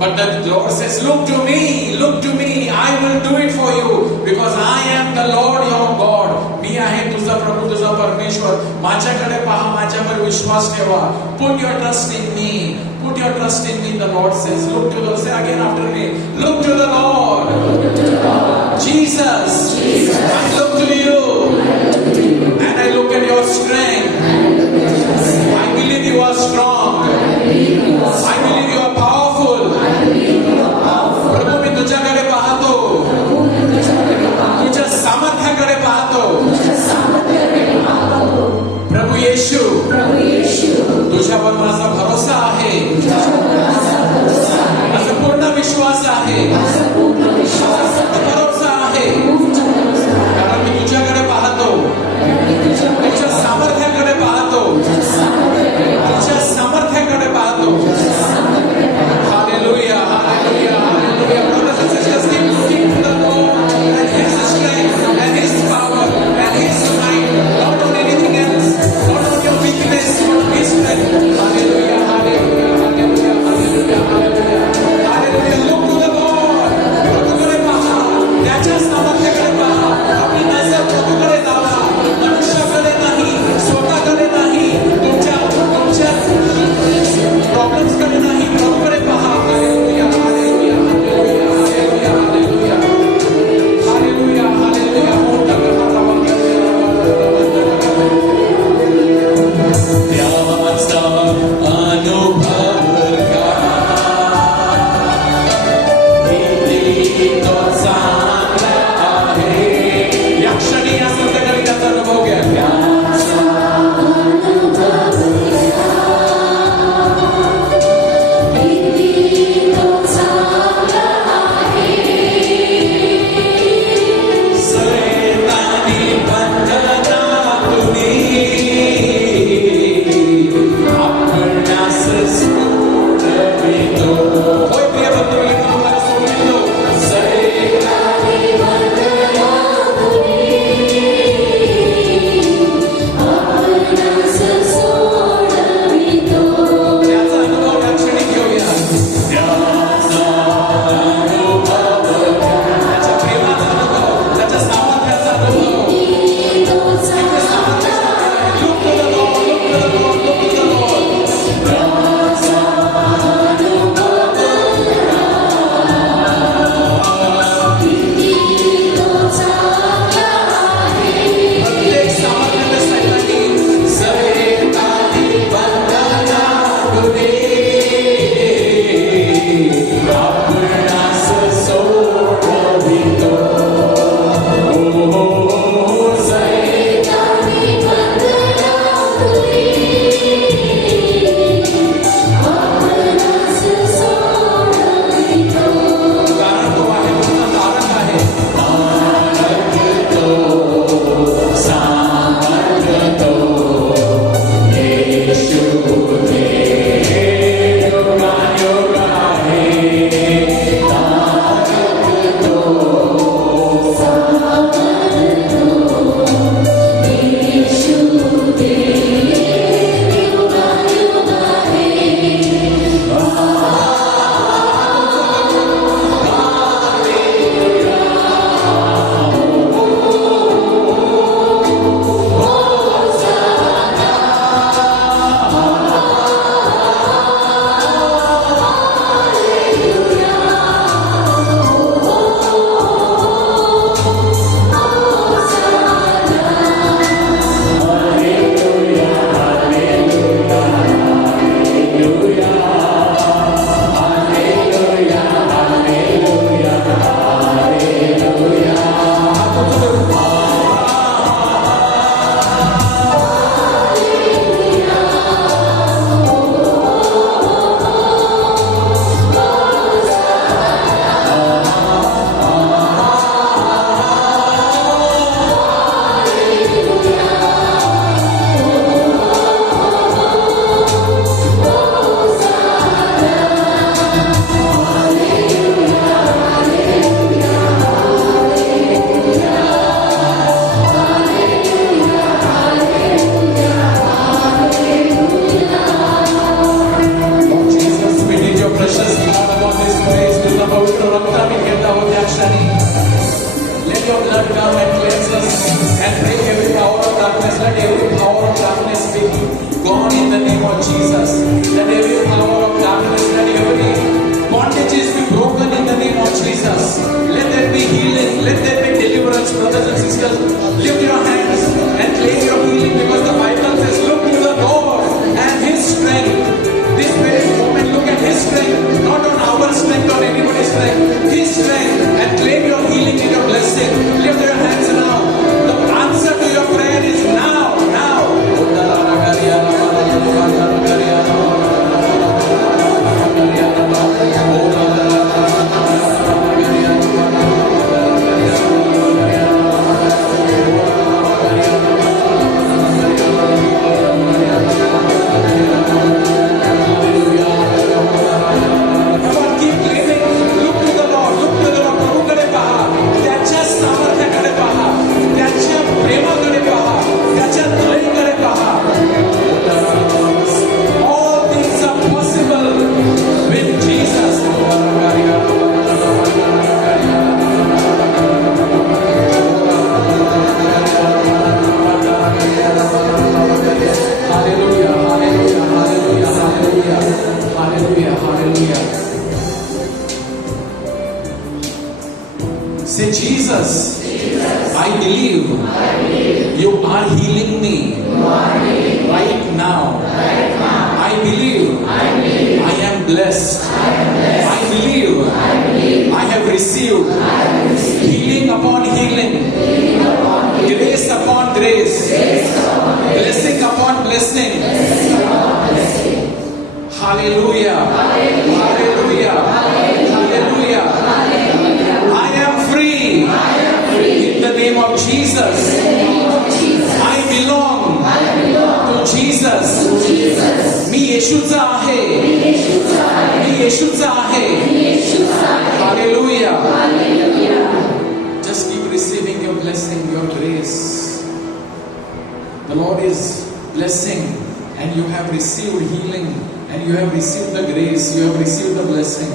But the Lord says, look to me, I will do it for you because I am the Lord your God. मी आहे तुझा प्रभू, तुझा परमेश्वर. माझ्याकडे पहा, माझ्यावर विश्वास ठेवा. Put your trust in me. Put your trust in me, the Lord says. Look to the Lord. Say again after me. Look to the Lord. Jesus. I look to you. And I look at your strength. I believe you are strong. I believe you are powerful. प्रभू मी तुझ्याकडे पाहतो. तुझ्या सामर्थ्याकडे पाहतो. प्रभू येशू, तुझ्यावर माझा भरोसा आहे. माझा पूर्ण विश्वास आहे. भरोसा आहे. कारण मी तुझ्याकडे पाहतो. तुझ्या सामर्थ्याकडे पाहतो. तुझ्या सामर्थ्याकडे पाहतो. Hallelujah, hallelujah, hallelujah. Brothers and sisters, keep looking to the Lord and His strength and His power and His might, not on anything else, not on your weakness, but His strength. Hallelujah, hallelujah, hallelujah, hallelujah, hallelujah, hallelujah. Look to the Lord. प्रभूकडे पहा. त्याच्या सामर्थ्याकडे पहा. आपली नजर प्रभूकडे लावा. मनुष्याकडे नाही, स्वतःकडे नाही, तुमच्या प्रॉब्लेम्सकडे नाही, प्रभूकडे पहा. Hallelujah, hallelujah, hallelujah, hallelujah, hallelujah, hallelujah, त्याचा अनुभव घ्या. किती तो चांगला आहे. या क्षणी या संध्याकाळी त्याचा अनुभव घ्या. सैतानी बंधनातुनी आपणास सोडवितो. होय प्रिय बंधू, मी तुम्हाला सोडवितो. सैतानी Son come and cleanse us and break every power of darkness. Let every power of darkness be gone in the name of Jesus. Let every power of darkness, let every bondages be broken in the name of Jesus. Let there be healing, let there be deliverance, brothers and sisters. Lift your hands and claim your healing, because the Bible says, look to the Lord and His strength. This very moment, look at His strength, not on our strength or anybody's strength. His strength, and claim your healing and your blessing. Lift your hands now. The answer to your prayer is now, now. Say, Jesus, I believe you are healing me right now. I believe I am blessed. I believe I have received healing upon healing, grace upon grace, blessing upon blessing. Hallelujah. Hallelujah. Hallelujah. I am free in the name of Jesus. I belong to Jesus. मी येशूचा आहे. मी येशूचा आहे. Hallelujah. Just keep receiving your blessing, your grace. The Lord is blessing, and you have received healing, and you have received the grace, you have received the blessing.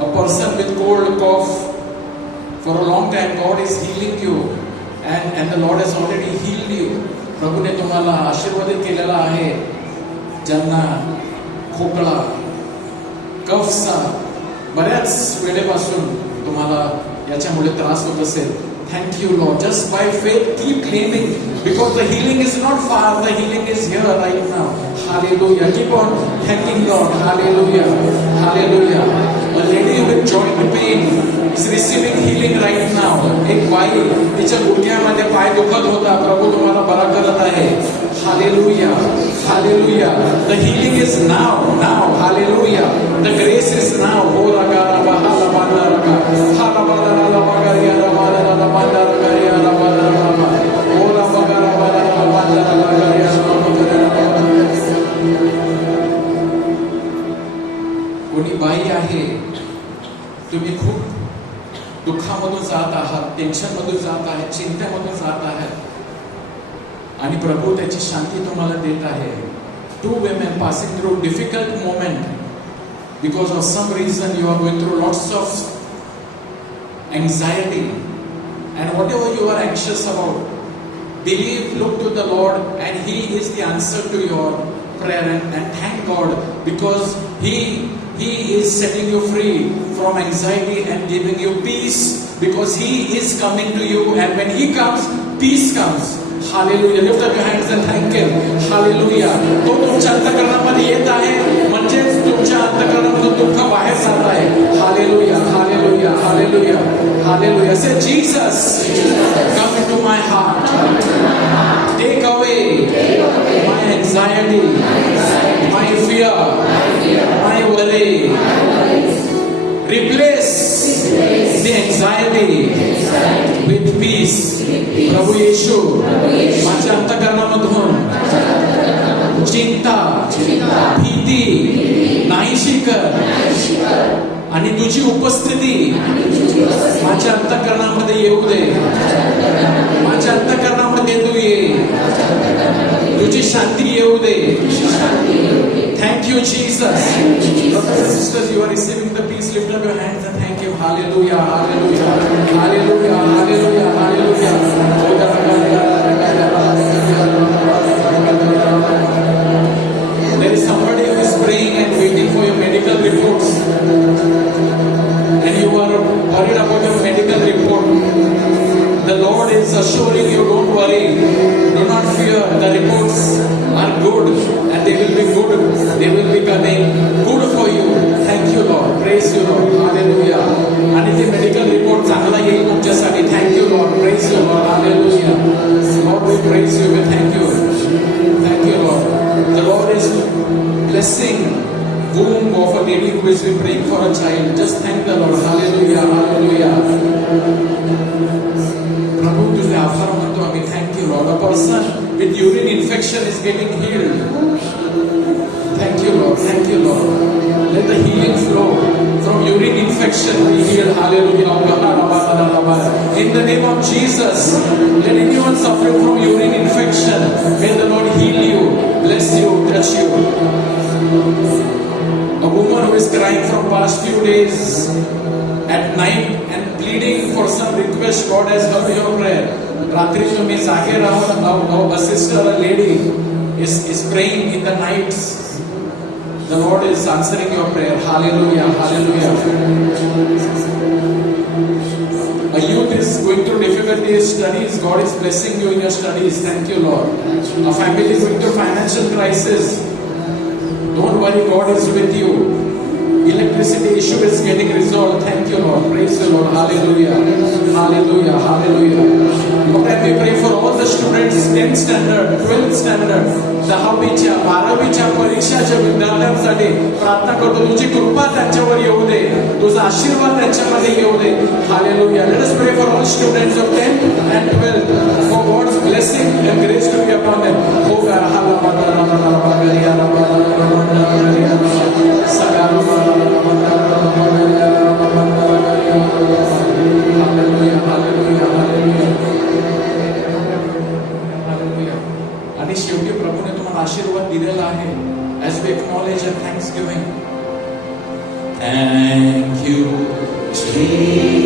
A person with cold, cough, for a long time, God is healing you, and the Lord has already healed you. प्रभूने तुम्हाला आशीर्वादित केलेला आहे. ज्यांना खोकला, कफचा बऱ्याच वेळेपासून तुम्हाला याच्यामुळे त्रास होत असेल, thank you Lord. Just by faith keep claiming, because the healing is not far, the healing is here right now. Hallelujah. Keep on thanking God. Hallelujah. Hallelujah. A lady with joint pain is receiving healing right now. एक by तिच्या गुडघ्यामध्ये पाय दुखत होता, प्रभू तुम्हाला बरा करत आहे. Hallelujah. Hallelujah. The healing is now, now. Hallelujah. The grace is now. Oh raga raga hala banda raga hala banda raga bagaria raga raga banda raga raga raga oh raga raga raga banda raga raga कोणी by आहे, तुम्ही खूप दुःखामधून जात आहात, टेन्शनमधून जात आहात, चिंतेमधून जात आहात, आणि प्रभू त्याची शांती तुम्हाला देत आहे. Two women passing through difficult moment because of some reason you are going through lots of anxiety, and whatever you are anxious about, believe, look to the Lord, and He is the answer to your prayer, and thank God, because He is setting you free from anxiety and giving you peace, because He is coming to you, and when He comes, peace comes. Hallelujah. Lift up your hands and thank Him. Hallelujah. तो तुमच्या अंतःकरणामध्ये येत आहे, म्हणजे तुमच्या अंतःकरणामधून दुःख बाहेर जात आहे. Hallelujah. Hallelujah. Hallelujah. Hallelujah. Say, Jesus, come into my heart. Take away my anxiety, my fear, my worry. Replace the anxiety with peace. प्रभू येशू, माझ्या अंतःकरणामधून चिंता, भीती नाहीशी कर, आणि तुझी उपस्थिती माझ्या अंतःकरणामध्ये येऊ दे. माझ्या अंतःकरणामध्ये तू ये, तुझी शांती येऊ दे. Thank you, Jesus. Brothers and sisters, you are receiving the peace. Lift up your hands and thank Him. Hallelujah, hallelujah, hallelujah, hallelujah, hallelujah. worried about your medical report, the Lord is assuring you, don't worry, do not fear. The reports are good and they will be good. They will be coming good for you. Thank you, Lord. Praise you, Lord. Hallelujah. आणि ते medical report चांगला येईल तुमच्यासाठी. Thank you, Lord. Praise you, Lord. Hallelujah. Lord, we praise you. We thank you. Thank you, Lord. The Lord is blessing womb of a lady who is praying for a child. Just thank the Lord. Hallelujah. Hallelujah. प्रभु तुझे आभार मानतो आम्ही. Thank you, Lord. A person with urine infection is getting healed. Thank you, Lord. Thank you, Lord. Let the healing flow from urine infection be healed. Hallelujah. In the name of Jesus, let anyone suffering from urine infection, may the Lord heal you, bless you, touch you. A woman who is crying from past few days at night and pleading for some request, God has heard your prayer. Ratri mein जागे रहो, a sister, a lady is praying in the nights. The Lord is answering your prayer. Hallelujah, hallelujah. A youth is going through difficulties, studies. God is blessing you in your studies. Thank you, Lord. A family is going through financial crisis. Don't worry, God is with you. Electricity issue is getting resolved. Thank you, Lord. Praise the Lord. Hallelujah. Hallelujah. Hallelujah. Lord, and we pray for all the students, 10th standard, 12th standard, 10वीच्या 12वीच्या परीक्षाच्या विद्यार्थ्यांसाठी प्रार्थना करतो. तुझी कृपा त्यांच्यावर येऊ दे, तुझा आशीर्वाद त्यांच्यामध्ये येऊ दे. Hallelujah. Let us pray for all students of 10th and 12th for God's blessing and grace to be upon them. Oh God, आणि शेवटी प्रभूने तुम्हाला आशीर्वाद दिलेला आहे. As we acknowledge and thanksgiving. Thank you, Jesus,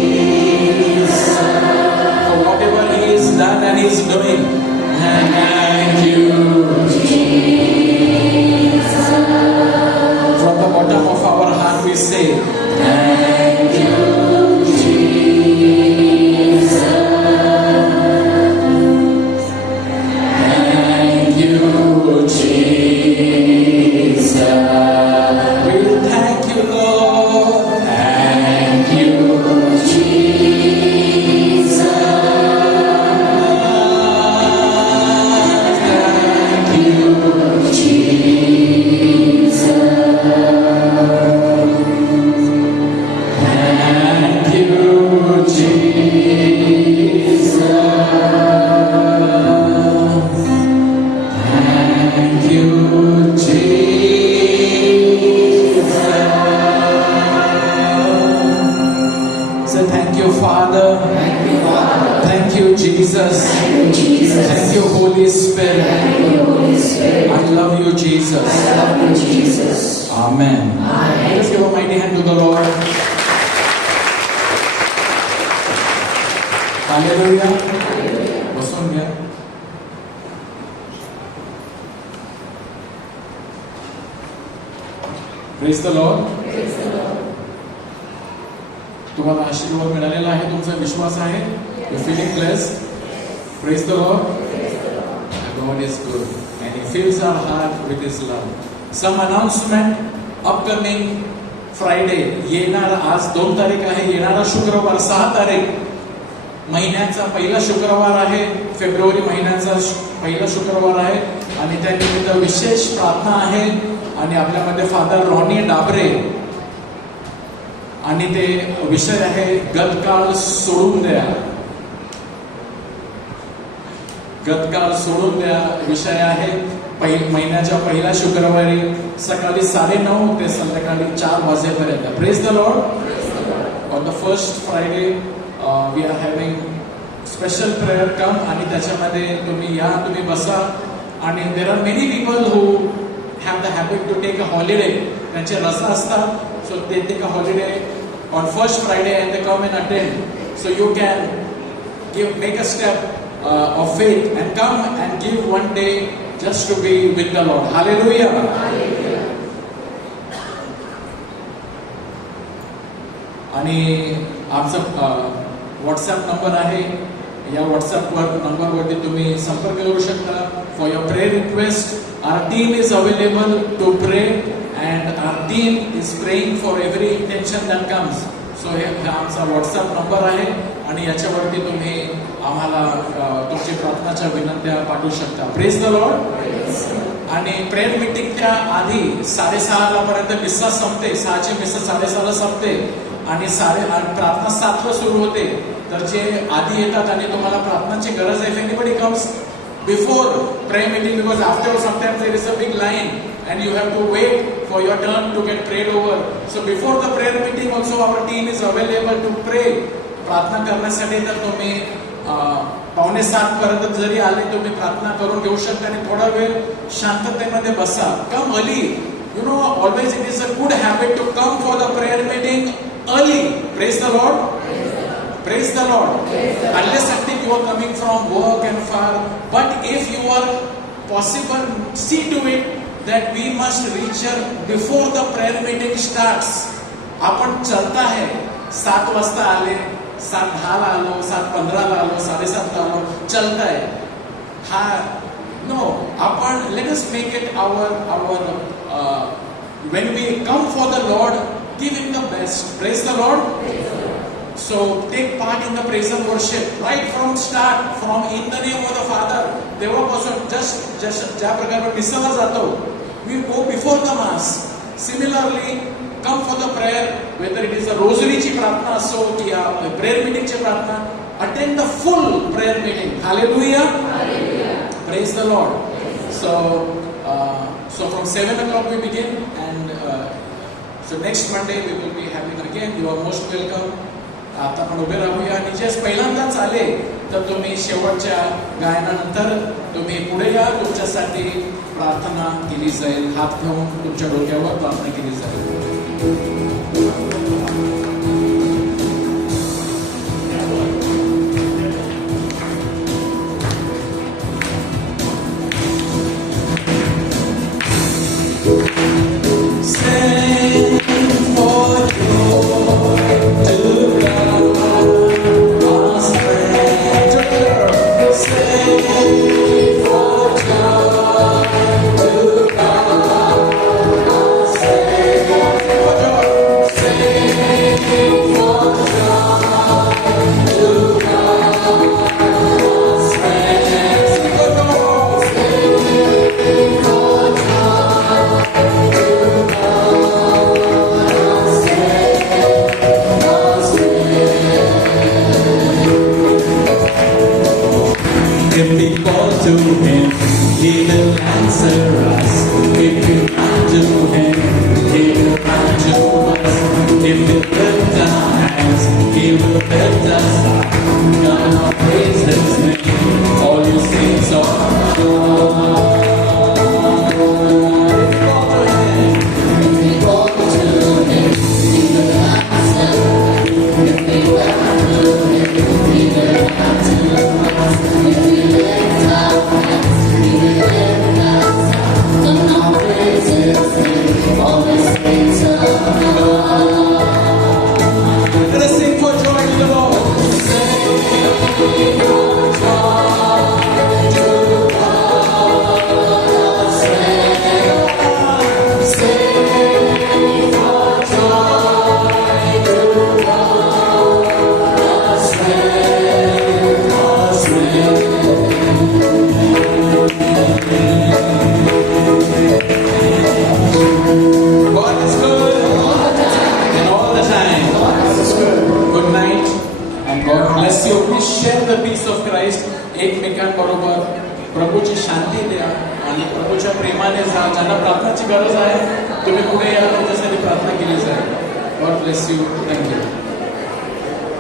For whatever He has done and He is doing. thank you, Jesus, From the bottom of our heart we say, thank you, Jesus, thank you, Jesus, we thank you, Lord. thank you, Jesus, thank you, Jesus, thank you, Jesus, thank you, Jesus. Say thank you, Father. Thank you, Jesus. Thank you, Holy Spirit. I love you, Jesus. Amen. Let's give a mighty hand to the Lord. Hallelujah. बसून घ्या. Praise the Lord. तुम्हाला आशीर्वाद मिळालेला आहे, तुमचा विश्वास आहे. You feeling blessed? Praise the Lord. God is good and He fills our heart with His love. Some announcement. Upcoming Friday, येणार आज 2 तारीख आहे, येणारा शुक्रवार 6 तारीख, महिन्याचा पहिला शुक्रवार आहे, फेब्रुवारी महिन्याचा पहिला शुक्रवार आहे आणि त्यानिमित्त विशेष प्रार्थना आहे. आणि आपल्यामध्ये फादर रॉनी डाबरे आणि ते विषय आहे गतकाळ सोडून द्या. गतकाळ सोडून द्या विषय आहे. महिन्याच्या पहिल्या शुक्रवारी सकाळी 9:30 ते संध्याकाळी 4 वाजेपर्यंत. Praise the Lord. On the first Friday we are having special prayer come आणि त्याच्यामध्ये तुम्ही या, तुम्ही बसा. आणि there are many people who have the habit to take a holiday. त्यांचे रजा असतात, so they take a holiday on first Friday and they come and attend. So you can make a step of faith and come and give one day just to be with the Lord. Hallelujah. आणि आमचा WhatsApp number आहे. या व्हॉट्सॲपवर नंबरवरती तुम्ही संपर्क करू शकता. For your prayer request our team is available to pray and our team is praying for every intention that comes. So हे आमचा व्हॉट्सॲप नंबर आहे आणि याच्यावरती तुम्ही आम्हाला तुमची प्रार्थनाच्या विनंत्या पाठवू शकता. Praise the Lord. आणि प्रेयर मीटिंगच्या आधी 6:30 पर्यंत मिस्सा संपते. 6ची मिस्सा 6:30 संपते आणि प्रार्थना 7ला सुरू होते. तर जे आधी येतात आणि तुम्हाला प्रार्थनाची गरज आहे, if anybody comes before prayer meeting, because after sometimes there is a big line and you have to wait for your turn to get prayed over. So before the prayer meeting also our team is available to pray. प्रार्थना करण्यासाठी तर तुम्ही 6:45 पर्यंत जरी आले तुम्ही प्रार्थना करून घेऊ शकता आणि थोडा वेळ शांततेमध्ये बसा. कम early. You know, always it is a good habit to come for the prayer meeting early. Praise the Lord. Praise the Lord. Unless until you are coming from work and far, but if you are possible, see to it that we must reach here before the prayer meeting starts. आपण चलता है 7 वाजता आले, 7:10 आलो, 7:15 आलो, 7:30 आलो, चलता है. हा no, आपण let us make it our when we come for the Lord, give him the best. Praise the Lord. So take part in the praise and worship right from start, from in the name of the Father. तेव्हापासून just ज्या प्रकारे मिसाला जातो, we go before the mass. Similarly, come for the prayer, whether it is a rosary ची प्रार्थना असो किंवा prayer meeting ची प्रार्थना, attend the full prayer meeting. Hallelujah. Praise the Lord. So from 7 o'clock we begin, and so next Monday we will be having again. You are most welcome. आता आपण उभे राहूया आणि जे पहिल्यांदाच आले तर तुम्ही शेवटच्या गायनानंतर तुम्ही पुढे या. तुमच्यासाठी प्रार्थना केली जाईल. हात ठेवून तुमच्या डोक्यावर प्रार्थना केली जाईल. एकमेकांबरोबर प्रभूची शांती द्या आणि प्रभूच्या प्रेमाने जा. ज्यांना प्रार्थनाची गरज आहे तुम्ही पुढे या, तुमच्यासाठी प्रार्थना केली जाईल. God bless you. थँक्यू.